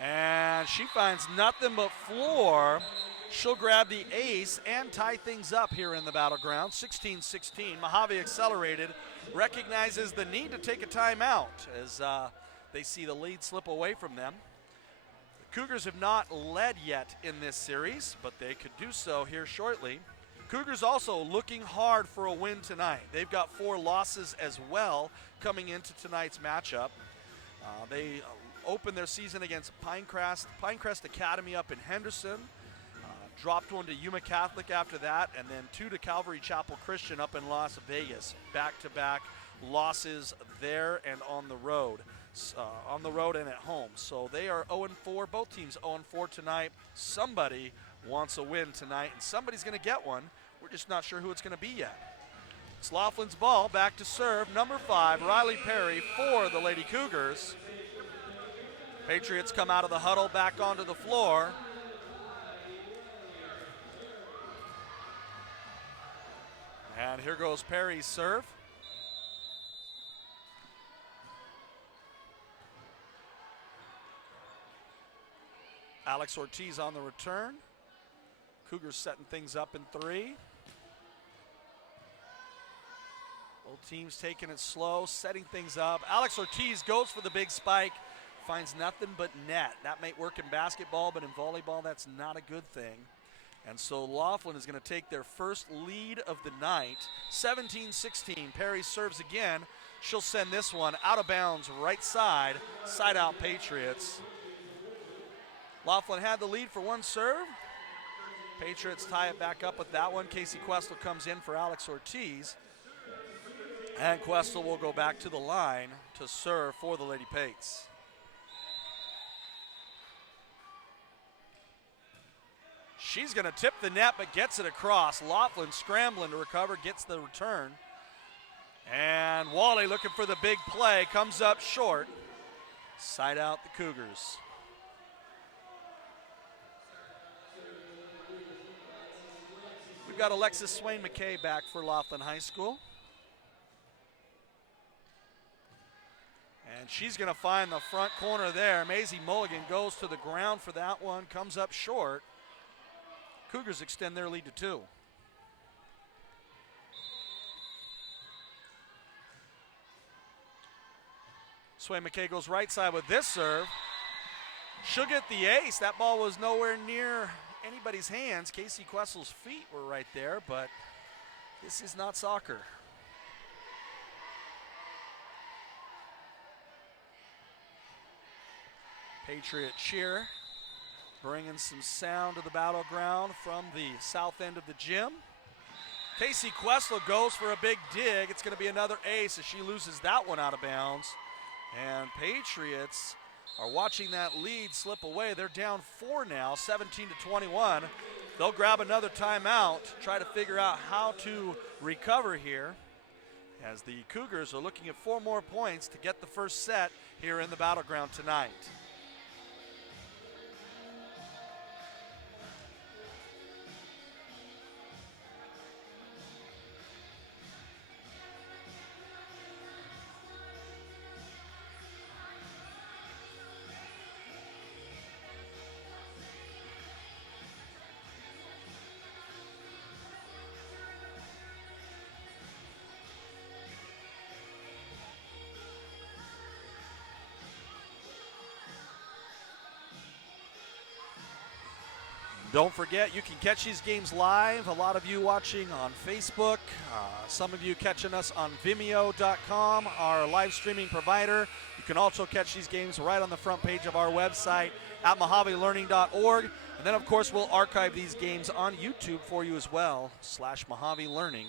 And she finds nothing but floor. She'll grab the ace and tie things up here in the Battleground. 16-16. Mojave Accelerated recognizes the need to take a timeout as they see the lead slip away from them. The Cougars have not led yet in this series, but they could do so here shortly. Cougars also looking hard for a win tonight. They've got 4 losses as well coming into tonight's matchup. They opened their season against Pinecrest Academy up in Henderson. Dropped one to Yuma Catholic after that, and then 2 to Calvary Chapel Christian up in Las Vegas. Back-to-back losses there and on the road and at home. So they are 0-4, both teams 0-4 tonight. Somebody wants a win tonight, and somebody's going to get one. We're just not sure who it's going to be yet. It's Laughlin's ball, back to serve, number 5, Riley Perry for the Lady Cougars. Patriots come out of the huddle, back onto the floor. And here goes Perry's serve. Alex Ortiz on the return. Cougars setting things up in 3. Both teams taking it slow, setting things up. Alex Ortiz goes for the big spike, finds nothing but net. That might work in basketball, but in volleyball, that's not a good thing. And so Laughlin is going to take their first lead of the night. 17-16. Perry serves again. She'll send this one out of bounds, right side, side out Patriots. Laughlin had the lead for one serve. Patriots tie it back up with that one. Casey Questel comes in for Alex Ortiz. And Questel will go back to the line to serve for the Lady Pates. She's going to tip the net, but gets it across. Laughlin scrambling to recover, gets the return. And Wally looking for the big play, comes up short. Side out the Cougars. We've got Alexis Swain McKay back for Laughlin High School. And she's going to find the front corner there. Maisie Mulligan goes to the ground for that one, comes up short. Cougars extend their lead to 2. Swain McKay goes right side with this serve. She'll get the ace. That ball was nowhere near anybody's hands. Casey Questel's feet were right there, but this is not soccer. Patriot cheer. Bringing some sound to the Battleground from the south end of the gym. Casey Questel goes for a big dig. It's going to be another ace as she loses that one out of bounds. And Patriots are watching that lead slip away. They're down 4 now, 17-21. They'll grab another timeout, try to figure out how to recover here, as the Cougars are looking at 4 more points to get the first set here in the Battleground tonight. Don't forget, you can catch these games live. A lot of you watching on Facebook, some of you catching us on Vimeo.com, our live streaming provider. You can also catch these games right on the front page of our website at mojavelearning.org. And then, of course, we'll archive these games on YouTube for you as well, /MojaveLearning.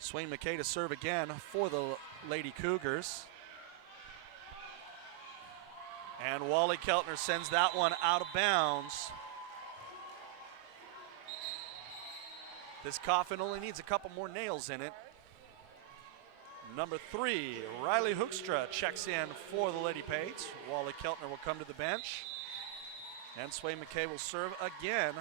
Swain McKay to serve again for the Lady Cougars. And Wally Keltner sends that one out of bounds. This coffin only needs a couple more nails in it. Number 3, Riley Hoekstra checks in for the Lady Patriots. Wally Keltner will come to the bench. And Sway McKay will serve again.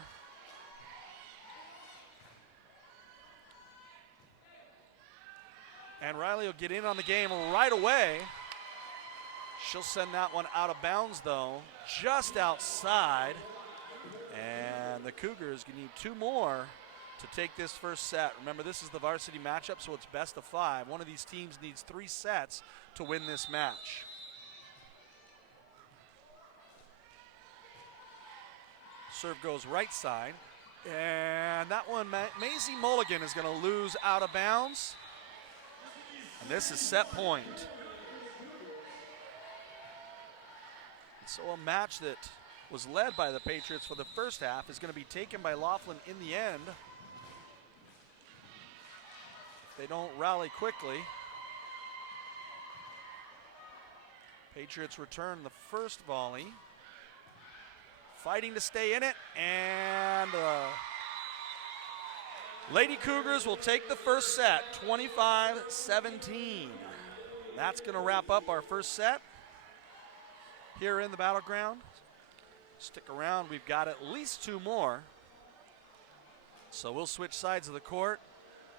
And Riley will get in on the game right away. She'll send that one out of bounds, though, just outside. And the Cougars need 2 more to take this first set. Remember, this is the varsity matchup, so it's best of 5. One of these teams needs 3 sets to win this match. Serve goes right side. And that one, Maisie Mulligan is going to lose out of bounds. And this is set point. So a match that was led by the Patriots for the first half is going to be taken by Laughlin in the end. If they don't rally quickly. Patriots return the first volley. Fighting to stay in it, and Lady Cougars will take the first set, 25-17. That's going to wrap up our first set here in the Battleground. Stick around, we've got at least 2 more. So we'll switch sides of the court,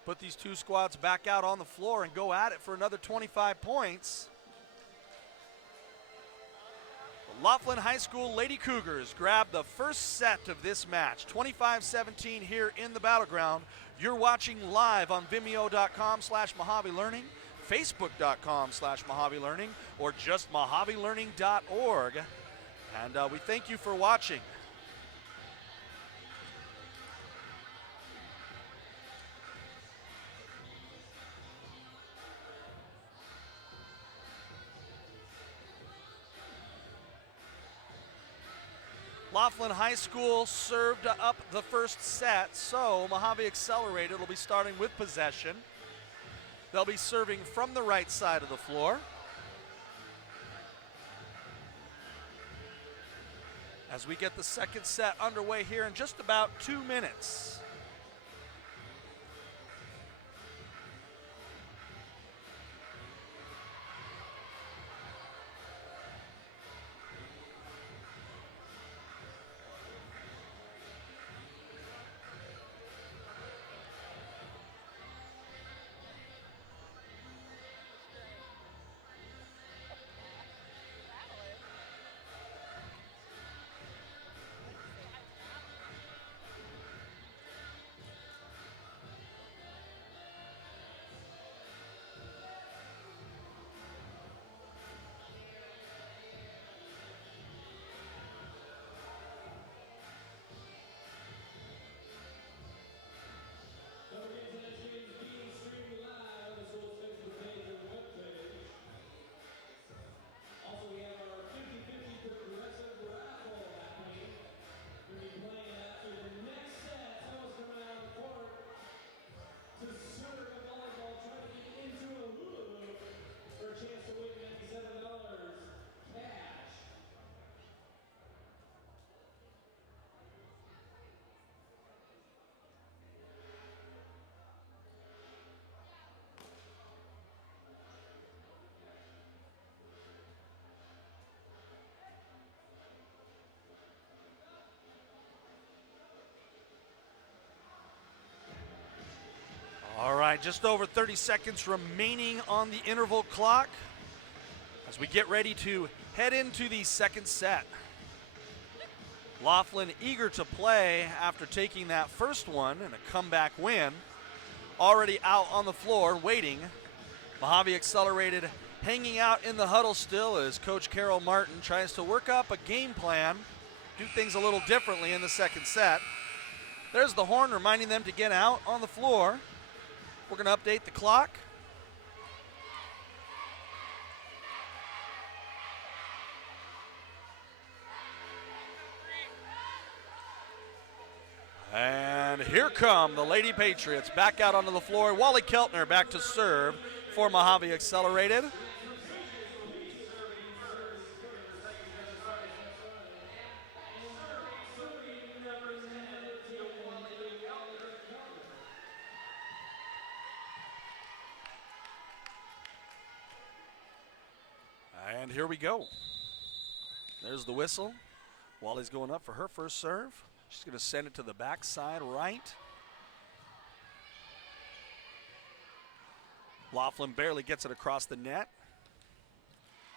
put these 2 squads back out on the floor and go at it for another 25 points. The Laughlin High School Lady Cougars grab the first set of this match, 25-17 here in the Battleground. You're watching live on vimeo.com/Mojave Learning, facebook.com/Mojave Learning, or just mojavelearning.org. And we thank you for watching. Laughlin High School served up the first set, so Mojave Accelerated will be starting with possession. They'll be serving from the right side of the floor. As we get the second set underway here in just about 2 minutes. All right, just over 30 seconds remaining on the interval clock as we get ready to head into the second set. Laughlin eager to play after taking that first one and a comeback win. Already out on the floor waiting. Mojave Accelerated hanging out in the huddle still as Coach Carol Martin tries to work up a game plan, do things a little differently in the second set. There's the horn reminding them to get out on the floor. We're going to update the clock. And here come the Lady Patriots back out onto the floor. Wally Keltner back to serve for Mojave Accelerated. And here we go. There's the whistle. Wally's going up for her first serve. She's going to send it to the backside right. Laughlin barely gets it across the net.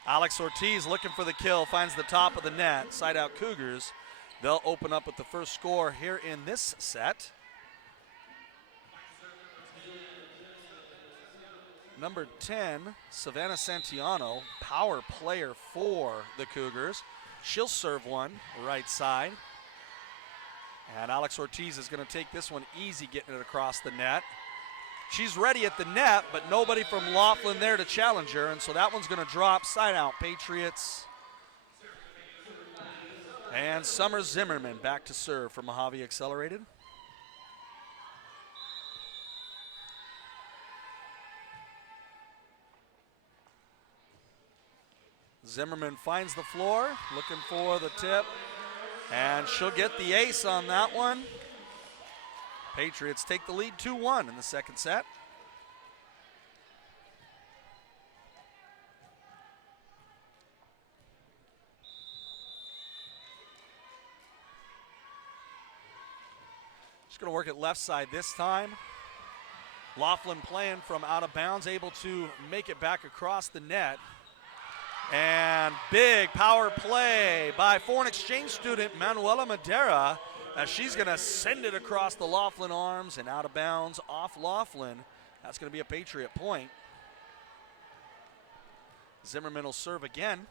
Alex Ortiz looking for the kill, finds the top of the net. Side out Cougars. They'll open up with the first score here in this set. Number 10, Savannah Santiano, power player for the Cougars. She'll serve one right side. And Alex Ortiz is going to take this one easy, getting it across the net. She's ready at the net, but nobody from Laughlin there to challenge her, and so that one's going to drop. Side out Patriots. And Summer Zimmerman back to serve for Mojave Accelerated. Zimmerman finds the floor, looking for the tip, and she'll get the ace on that one. Patriots take the lead 2-1 in the second set. She's going to work it left side this time. Laughlin playing from out of bounds, able to make it back across the net. And big power play by foreign exchange student Manuela Madera, as she's going to send it across the Laughlin arms and out of bounds off Laughlin. That's going to be a Patriot point. Zimmerman will serve again.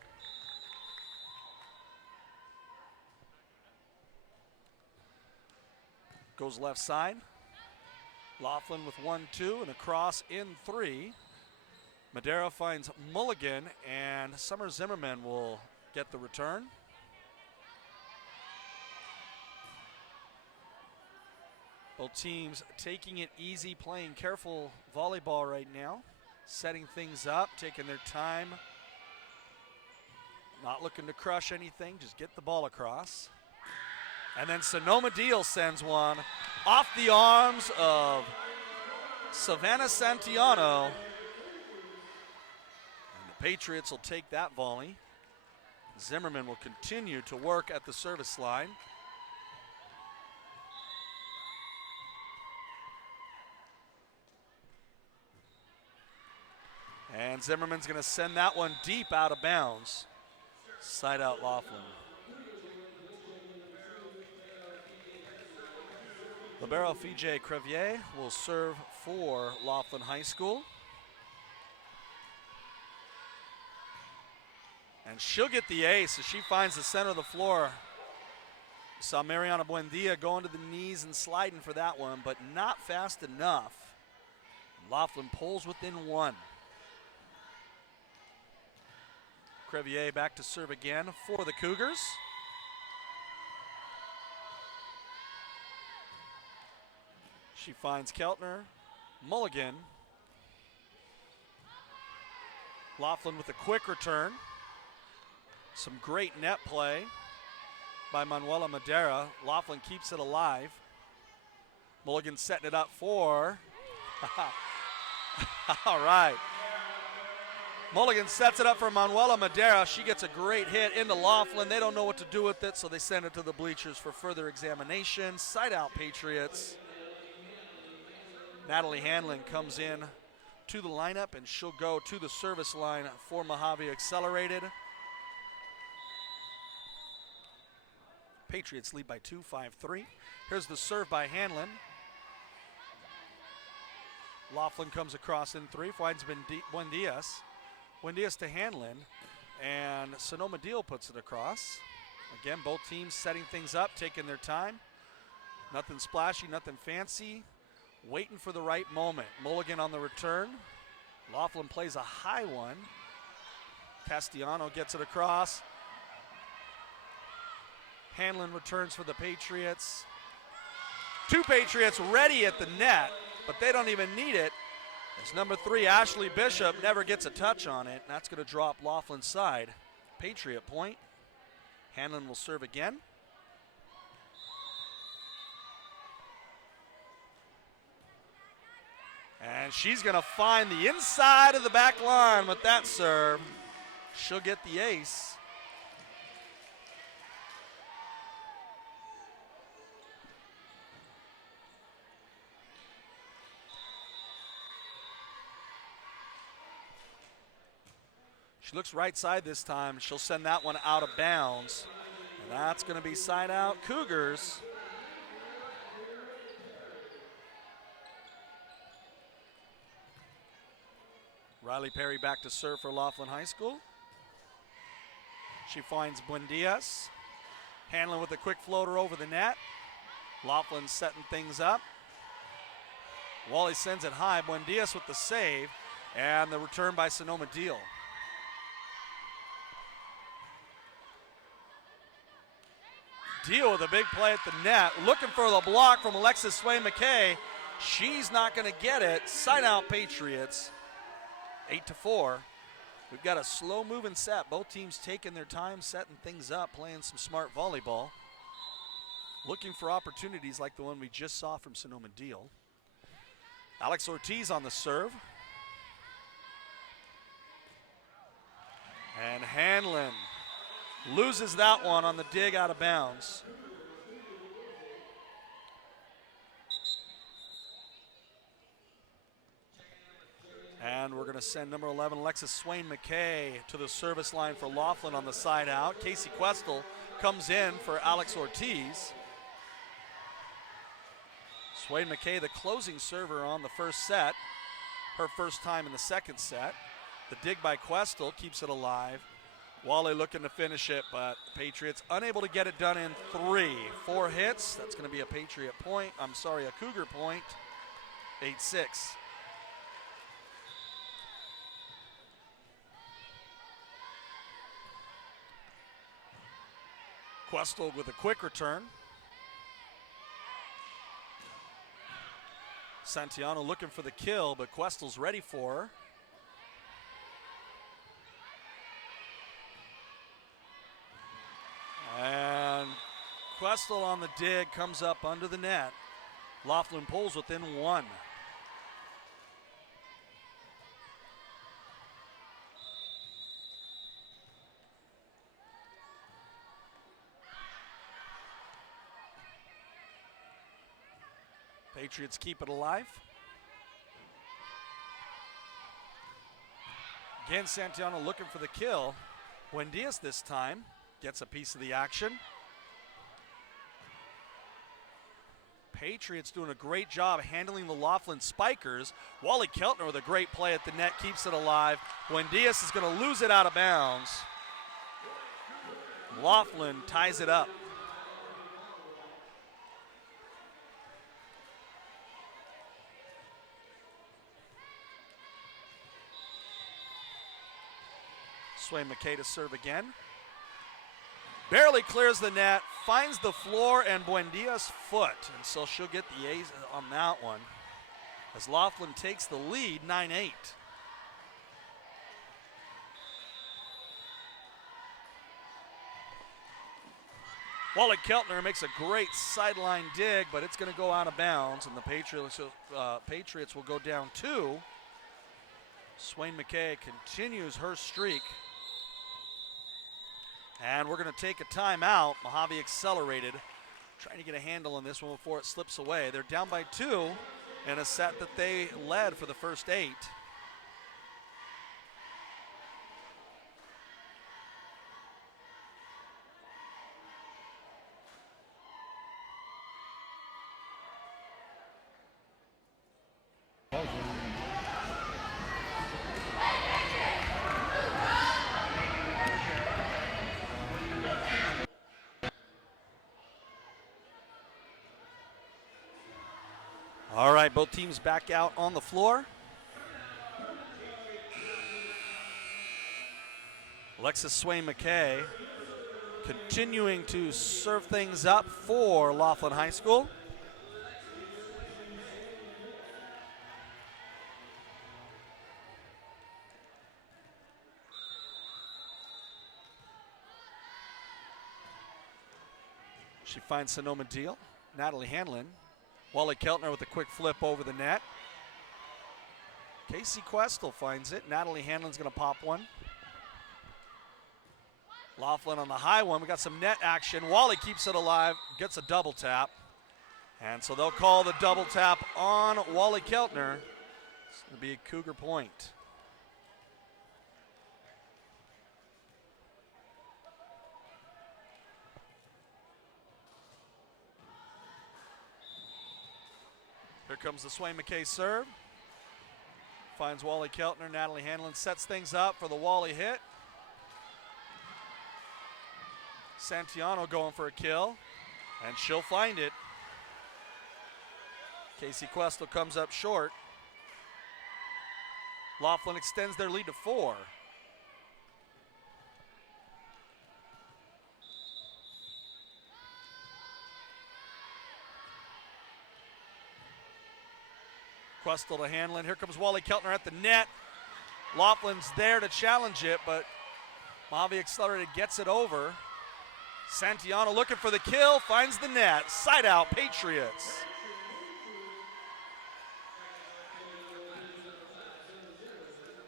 Goes left side. Laughlin with 1-2 and a cross in 3. Madera finds Mulligan, and Summer Zimmerman will get the return. Both teams taking it easy, playing careful volleyball right now, setting things up, taking their time, not looking to crush anything, just get the ball across. And then Sonoma Deal sends one off the arms of Savannah Santiano. And the Patriots will take that volley. Zimmerman will continue to work at the service line. And Zimmerman's going to send that one deep out of bounds. Side out Laughlin. Libero Fije Crevier will serve for Laughlin High School. And she'll get the ace as she finds the center of the floor. Saw Mariana Buendia going to the knees and sliding for that one, but not fast enough. Laughlin pulls within one. Crevier back to serve again for the Cougars. She finds Keltner, Mulligan. Laughlin with a quick return. Some great net play by Manuela Madera. Laughlin keeps it alive. Mulligan setting it up for. All right. Mulligan sets it up for Manuela Madera. She gets a great hit into Laughlin. They don't know what to do with it, so they send it to the bleachers for further examination. Side out Patriots. Natalie Hanlon comes in to the lineup, and she'll go to the service line for Mojave Accelerated. Patriots lead by 2, 5-3. Here's the serve by Hanlon. Laughlin comes across in 3, finds Buendias. Buendias to Hanlon, and Sonoma Deal puts it across. Again, both teams setting things up, taking their time. Nothing splashy, nothing fancy. Waiting for the right moment. Mulligan on the return. Laughlin plays a high one. Castellano gets it across. Hanlon returns for the Patriots. Two Patriots ready at the net, but they don't even need it. As number 3, Ashley Bishop, never gets a touch on it. And that's going to drop Laughlin's side. Patriot point. Hanlon will serve again. And she's going to find the inside of the back line with that serve. she'll get the ace. She looks right side this time. She'll send that one out of bounds. And that's going to be side out Cougars. Riley Perry back to serve for Laughlin High School. She finds Buendias. Hanlon with a quick floater over the net. Laughlin setting things up. Wally sends it high. Buendias with the save. And the return by Sonoma Deal. Deal with a big play at the net. Looking for the block from Alexis Swain-McKay. She's not going to get it. Side out Patriots. 8-4. We've got a slow-moving set. Both teams taking their time, setting things up, playing some smart volleyball. Looking for opportunities like the one we just saw from Sonoma Deal. Alex Ortiz on the serve. And Hanlon loses that one on the dig out of bounds. And we're going to send number 11, Alexis Swain-McKay, to the service line for Laughlin on the side out. Casey Questel comes in for Alex Ortiz. Swain-McKay, the closing server on the first set. Her first time in the second set. The dig by Questel keeps it alive. Wally looking to finish it, but Patriots unable to get it done in 3. 4 hits, that's going to be a Patriot point. I'm sorry, a Cougar point. 8-6. Questel with a quick return. Santiano looking for the kill, but Questel's ready for her. And Questel on the dig comes up under the net. Laughlin pulls within 1. Patriots keep it alive. Again, Santiano looking for the kill. Buendias this time gets a piece of the action. Patriots doing a great job handling the Laughlin Spikers. Wally Keltner with a great play at the net keeps it alive. Buendias is going to lose it out of bounds. Laughlin ties it up. Swain-McKay to serve again. Barely clears the net, finds the floor and Buendias' foot. And so she'll get the ace on that one as Laughlin takes the lead 9-8. Wally Keltner makes a great sideline dig, but it's going to go out of bounds, and the Patriots will go down 2. Swain-McKay continues her streak. And we're going to take a timeout. Mojave accelerated, trying to get a handle on this one before it slips away. They're down by 2 in a set that they led for the first 8. All right, both teams back out on the floor. Alexis Swain-McKay continuing to serve things up for Laughlin High School. She finds Sonoma Deal, Natalie Hanlon. Wally Keltner with a quick flip over the net. Casey Questel finds it. Natalie Hanlon's going to pop one. Laughlin on the high one. We got some net action. Wally keeps it alive, gets a double tap. And so they'll call the double tap on Wally Keltner. It's going to be a Cougar point. Here comes the Swain McKay serve. Finds Wally Keltner. Natalie Hanlon sets things up for the Wally hit. Santiano going for a kill, and she'll find it. Casey Questel comes up short. Laughlin extends their lead to 4. Questel to Hanlon. Here comes Wally Keltner at the net. Laughlin's there to challenge it, but Mojave Accelerated gets it over. Santiano looking for the kill, finds the net. Side out, Patriots.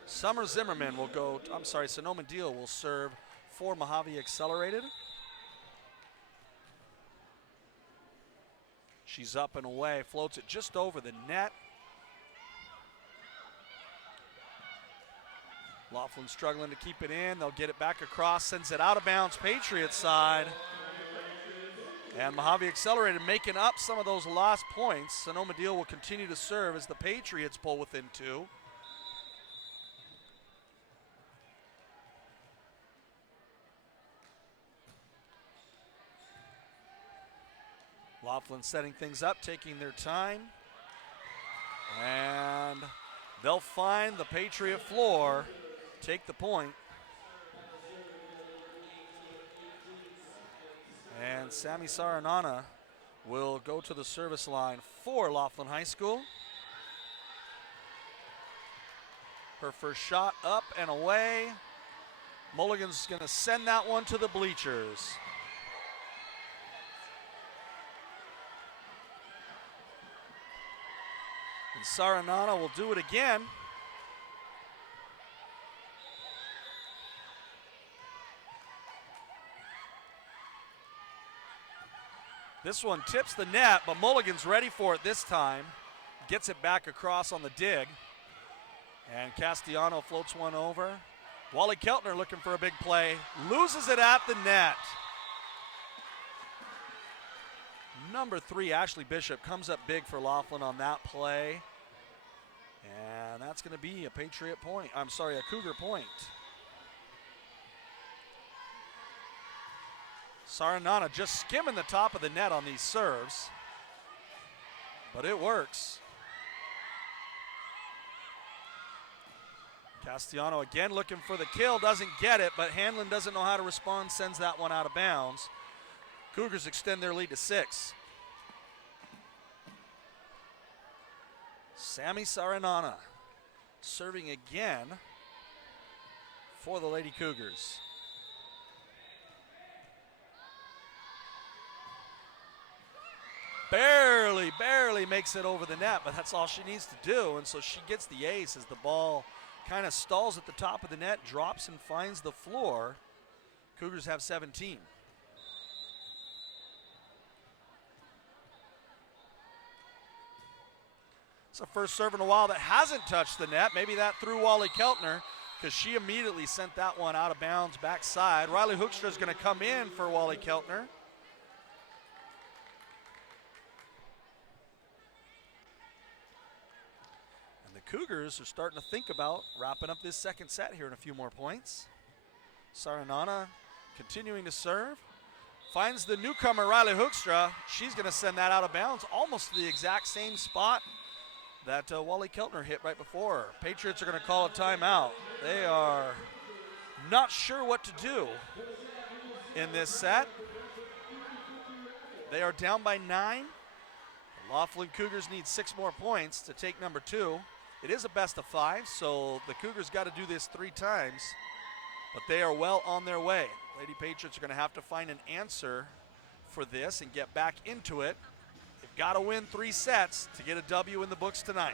Summer Zimmerman will go, Sonoma Deal will serve for Mojave Accelerated. She's up and away, floats it just over the net. Laughlin struggling to keep it in. They'll get it back across, sends it out of bounds, Patriots side. And Mojave Accelerated making up some of those lost points. Sonoma Deal will continue to serve as the Patriots pull within 2. Laughlin setting things up, taking their time. And they'll find the Patriot floor, take the point. And Sammy Saranana will go to the service line for Laughlin High School. Her first shot up and away. Mulligan's going to send that one to the bleachers. And Saranana will do it again. This one tips the net, but Mulligan's ready for it this time. Gets it back across on the dig. And Castellano floats one over. Wally Keltner looking for a big play. Loses it at the net. Number 3, Ashley Bishop, comes up big for Laughlin on that play. And that's going to be a a Cougar point. Saranana just skimming the top of the net on these serves, but it works. Castellano again looking for the kill, doesn't get it, but Hanlon doesn't know how to respond, sends that one out of bounds. Cougars extend their lead to 6. Sammy Saranana serving again for the Lady Cougars. Barely makes it over the net, but that's all she needs to do, and so she gets the ace as the ball kind of stalls at the top of the net, drops and finds the floor. Cougars have 17. It's the first serve in a while that hasn't touched the net. Maybe that threw Wally Keltner, because she immediately sent that one out of bounds backside. Riley Hoekstra is going to come in for Wally Keltner. Cougars are starting to think about wrapping up this second set here in a few more points. Saranana continuing to serve. Finds the newcomer, Riley Hoekstra. She's going to send that out of bounds, almost to the exact same spot that Wally Keltner hit right before her. Patriots are going to call a timeout. They are not sure what to do in this set. They are down by 9. The Laughlin Cougars need 6 more points to take number 2. It is a best of 5, so the Cougars got to do this 3 times, but they are well on their way. Lady Patriots are going to have to find an answer for this and get back into it. They've got to win 3 sets to get a W in the books tonight.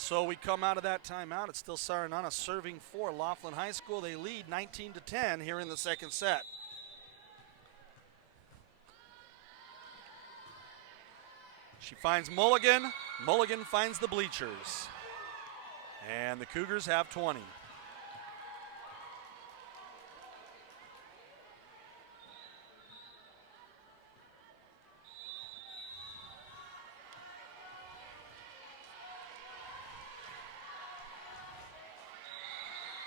so we come out of that timeout. It's still Saranana serving for Laughlin High School. They lead 19-10 here in the second set. She finds Mulligan. Mulligan finds the bleachers. And the Cougars have 20.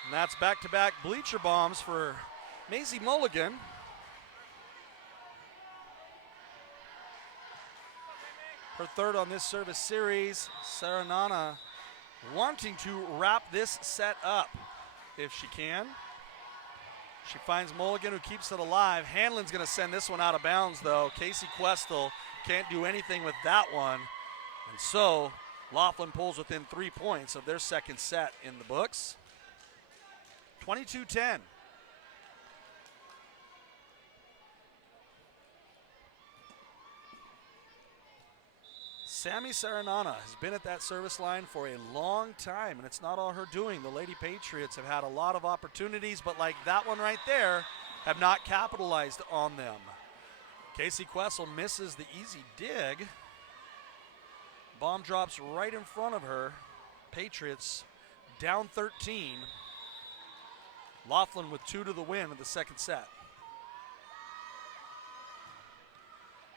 And that's back-to-back bleacher bombs for Maisie Mulligan. Her third on this service series. Saranana wanting to wrap this set up if she can. She finds Mulligan, who keeps it alive. Hanlon's going to send this one out of bounds, though. Casey Questel can't do anything with that one. And so Laughlin pulls within 3 points of their second set in the books. 22-10. Sammy Saranana has been at that service line for a long time, and it's not all her doing. The Lady Patriots have had a lot of opportunities, but like that one right there, have not capitalized on them. Casey Questel misses the easy dig. Bomb drops right in front of her. Patriots down 13. Laughlin with 2 to the win in the second set.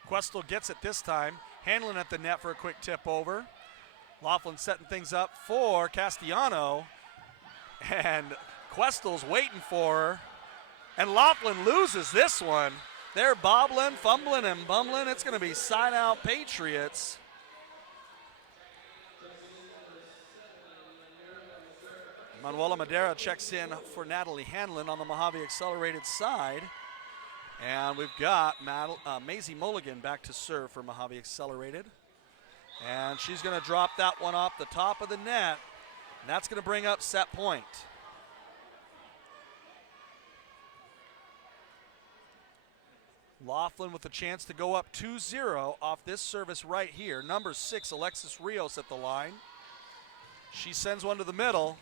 Questel gets it this time. Hanlon at the net for a quick tip over. Laughlin setting things up for Castellano. And Questel's waiting for her. And Laughlin loses this one. They're bobbling, fumbling, and bumbling. It's going to be side out Patriots. Manuela Madera checks in for Natalie Hanlon on the Mojave Accelerated side. And we've got Maisie Mulligan back to serve for Mojave Accelerated. And she's going to drop that one off the top of the net. And that's going to bring up set point. Laughlin with a chance to go up 2-0 off this service right here. Number 6, Alexis Rios at the line. She sends one to the middle.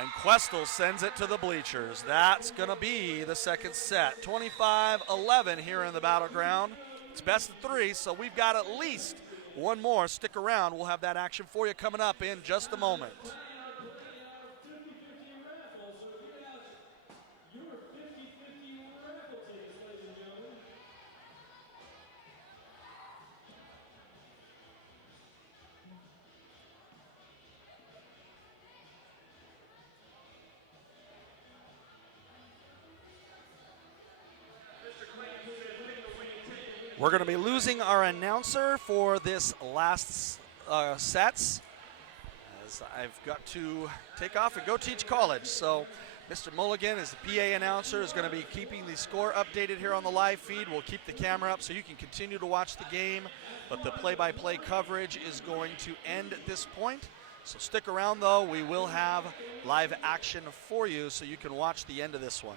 And Questel sends it to the bleachers. That's going to be the second set. 25-11 here in the Battleground. It's best of 3, so we've got at least one more. Stick around. We'll have that action for you coming up in just a moment. We're going to be losing our announcer for this last sets, as I've got to take off and go teach college. So Mr. Mulligan, as the PA announcer, is going to be keeping the score updated here on the live feed. We'll keep the camera up so you can continue to watch the game, but the play-by-play coverage is going to end at this point. So stick around, though. We will have live action for you so you can watch the end of this one.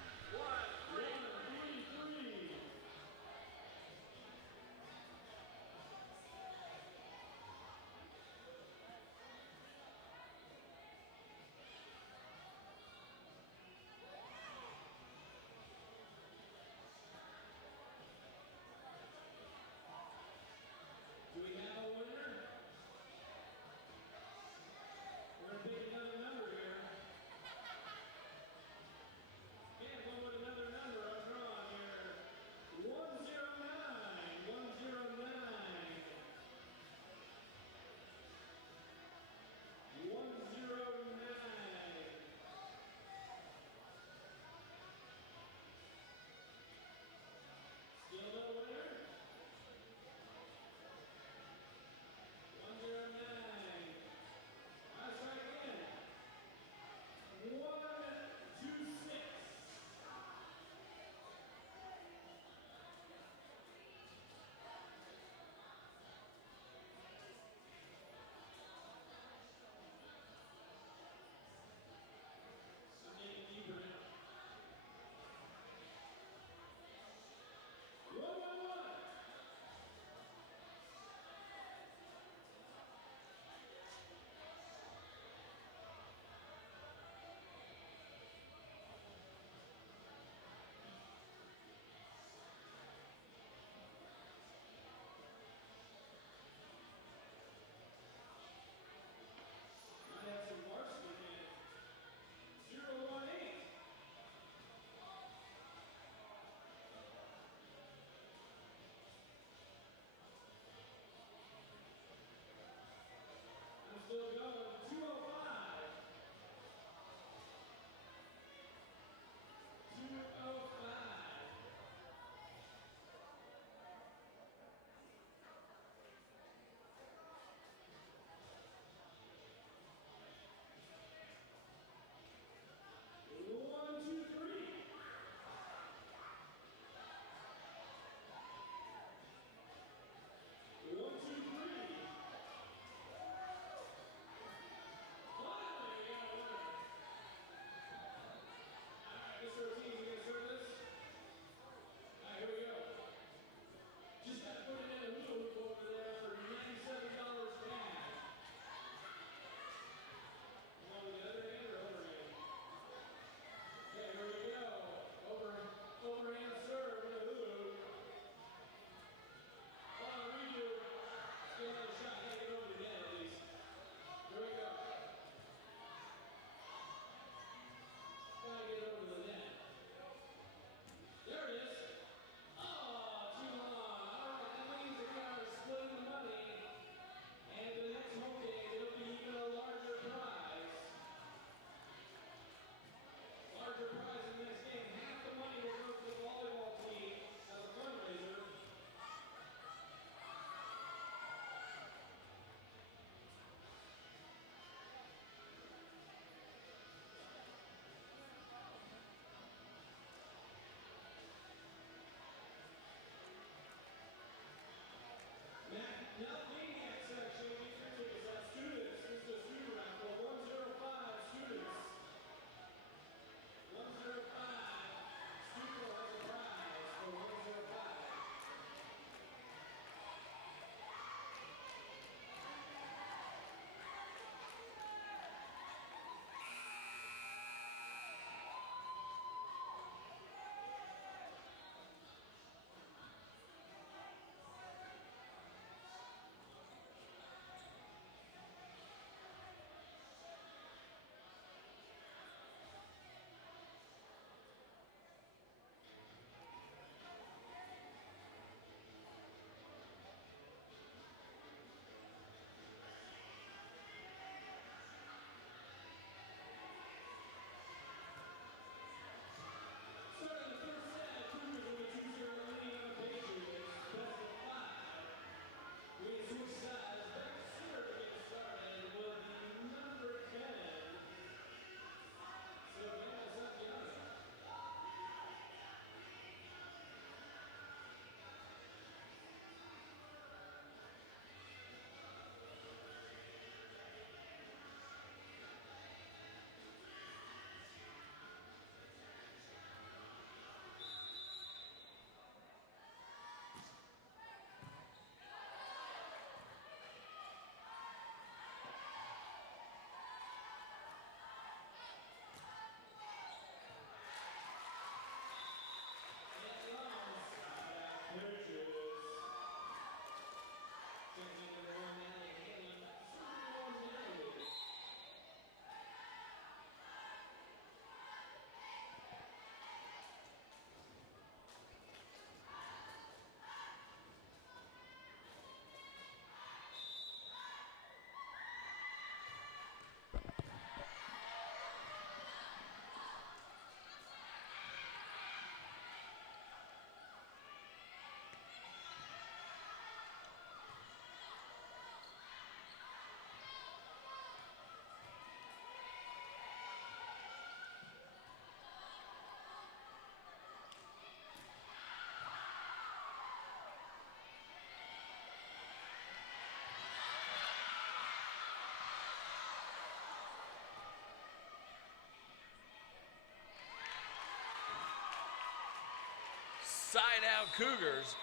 Side out Cougars.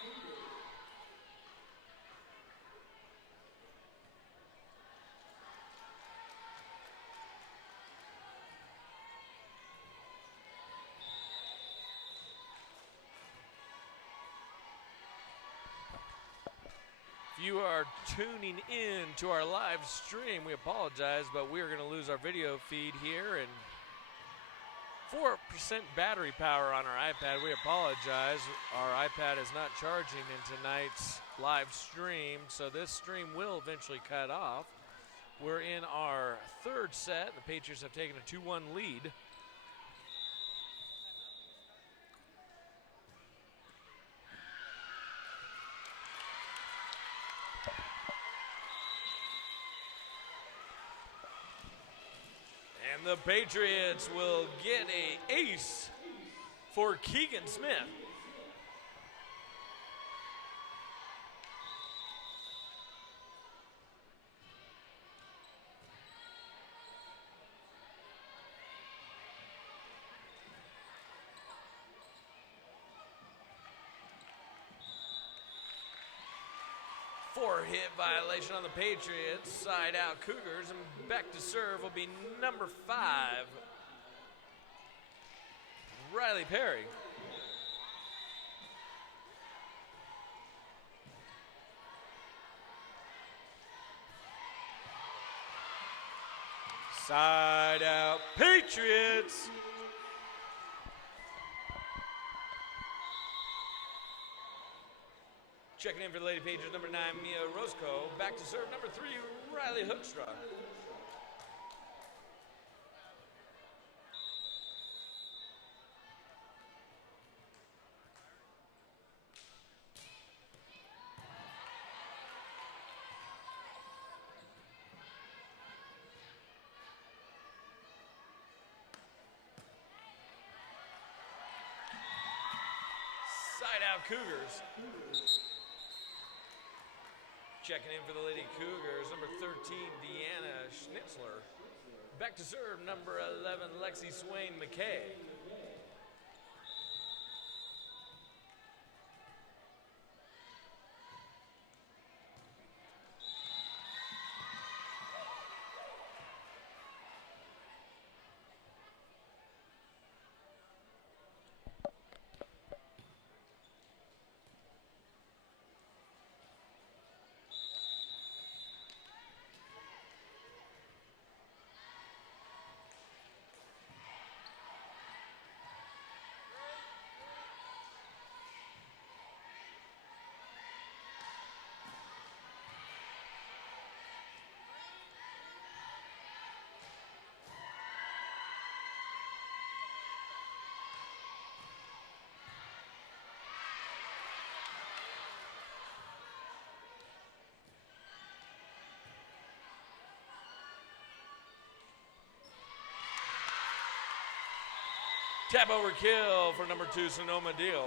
If you are tuning in to our live stream, we apologize, but we are going to lose our video feed here, and 4% battery power on our iPad. We apologize. Our iPad is not charging in tonight's live stream, so this stream will eventually cut off. We're in our third set. The Patriots have taken a 2-1 lead. And the Patriots will get an ace for Keegan Smith. Four-hit violation on the Patriots. Side out Cougars, and back to serve will be number 5, Riley Perry. Side out Patriots. Checking in for the Lady Patriots, number 9, Mia Roscoe. Back to serve, number 3, Riley Hoekstra. Side out Cougars. Checking in for the Lady Cougars, number 13, Deanna Schnitzler. Back to serve, number 11, Lexi Swain McKay. Tap over kill for number 2, Sonoma Deal.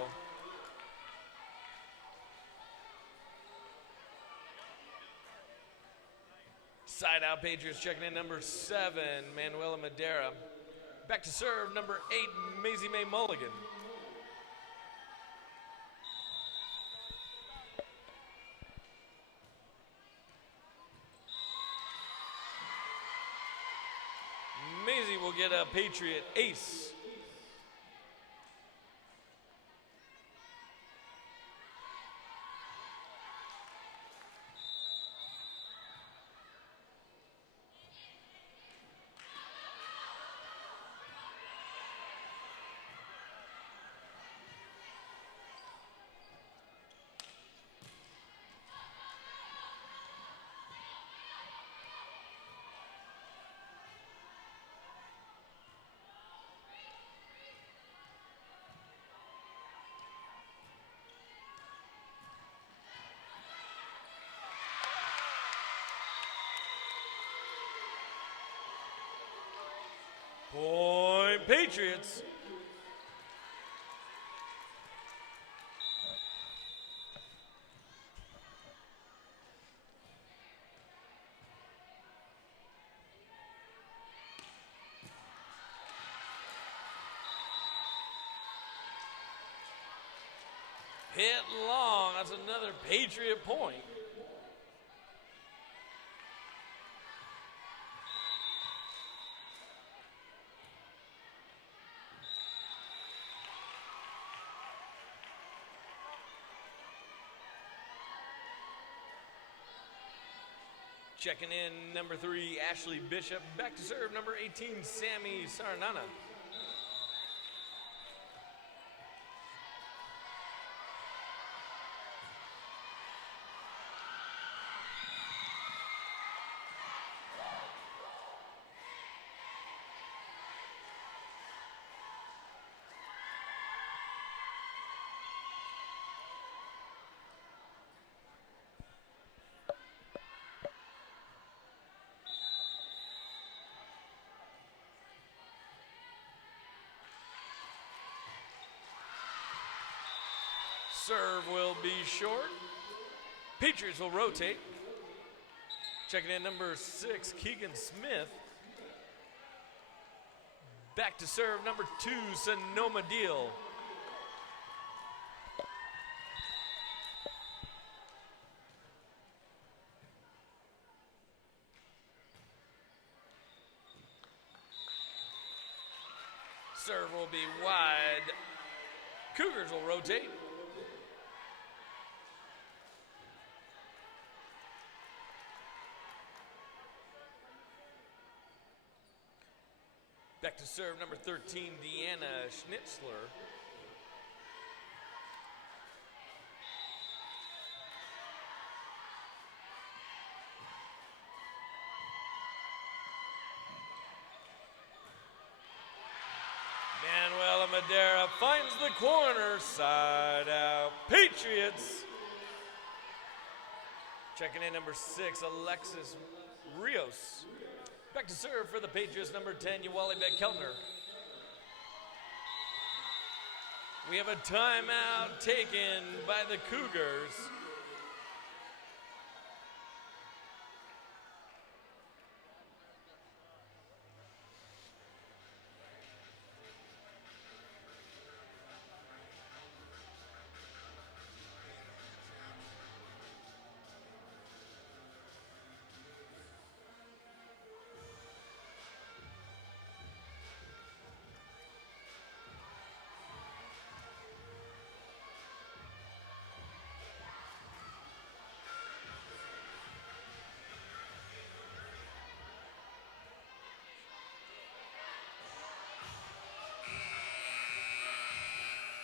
Side out Patriots checking in, number 7, Manuela Madera. Back to serve, number 8, Maisie Mae Mulligan. Maisie will get a Patriot ace. Point Patriots. Hit long. That's another Patriot point. Checking in, number 3, Ashley Bishop. Back to serve, number 18, Sammy Saranana. Serve will be short. Patriots will rotate. Checking in, number 6, Keegan Smith. Back to serve, number 2, Sonoma Deal. Serve will be wide. Cougars will rotate. Back to serve, number 13, Deanna Schnitzler. Manuela Madera finds the corner, side out, Patriots. Checking in, number 6, Alexis Rios. Back to serve for the Patriots, number 10, Uwali Keltner. We have a timeout taken by the Cougars.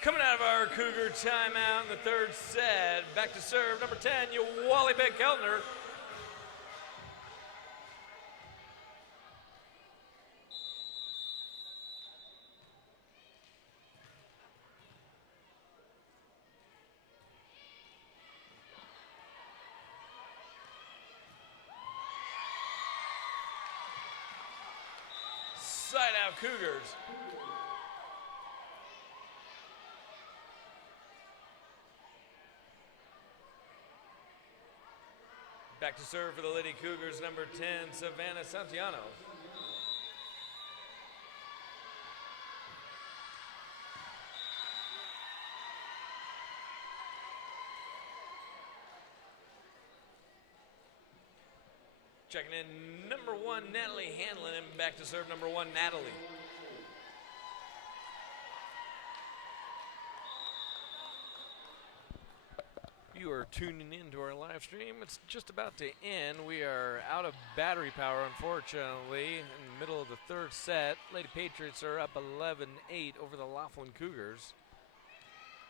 Coming out of our Cougar timeout in the third set, back to serve, number 10, Uwali Keltner. Side out Cougars. Back to serve for the Lady Cougars, number 10, Savannah Santiano. Checking in, number 1, Natalie Hanlon, and back to serve, number 1, Natalie. You are tuning in to our live stream. It's just about to end. We are out of battery power, unfortunately, in the middle of the third set. Lady Patriots are up 11-8 over the Laughlin Cougars.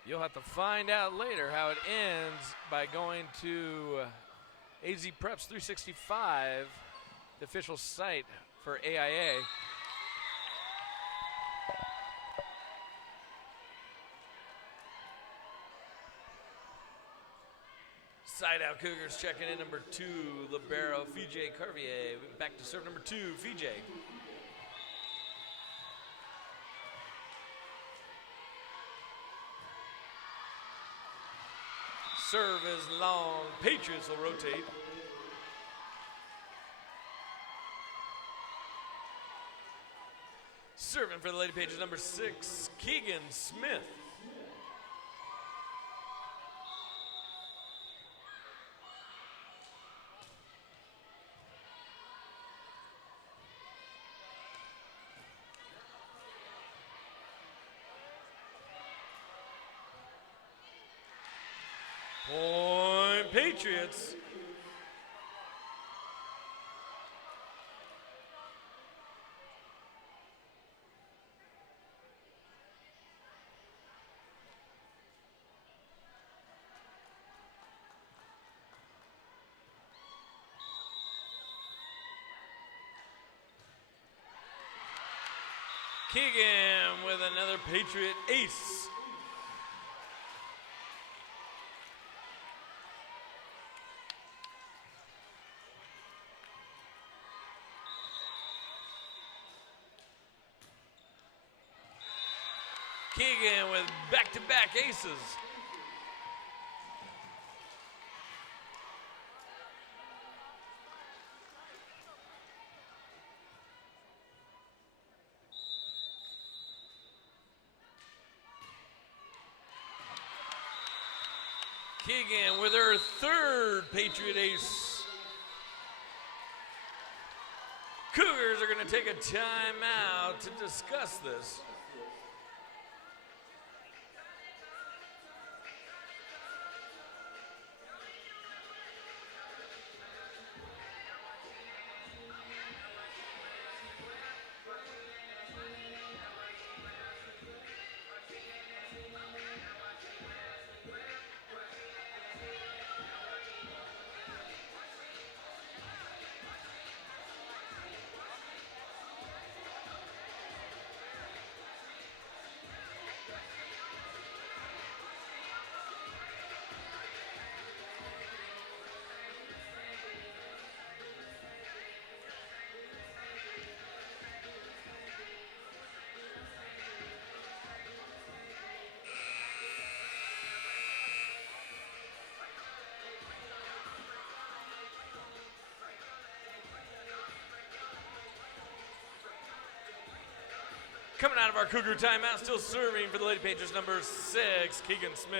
You'll have to find out later how it ends by going to AZ Preps 365, the official site for AIA. Side out Cougars checking in, number 2, libero Fije Carvier. Back to serve, number 2, Fije. Serve is long. Patriots will rotate. Serving for the Lady Patriots, number 6, Keegan Smith. Point Patriots. Keegan with another Patriot ace. Keegan with back-to-back aces. Keegan with her third Patriot ace. Cougars are going to take a timeout to discuss this. Coming out of our Cougar timeout, still serving for the Lady Patriots, number 6, Keegan Smith.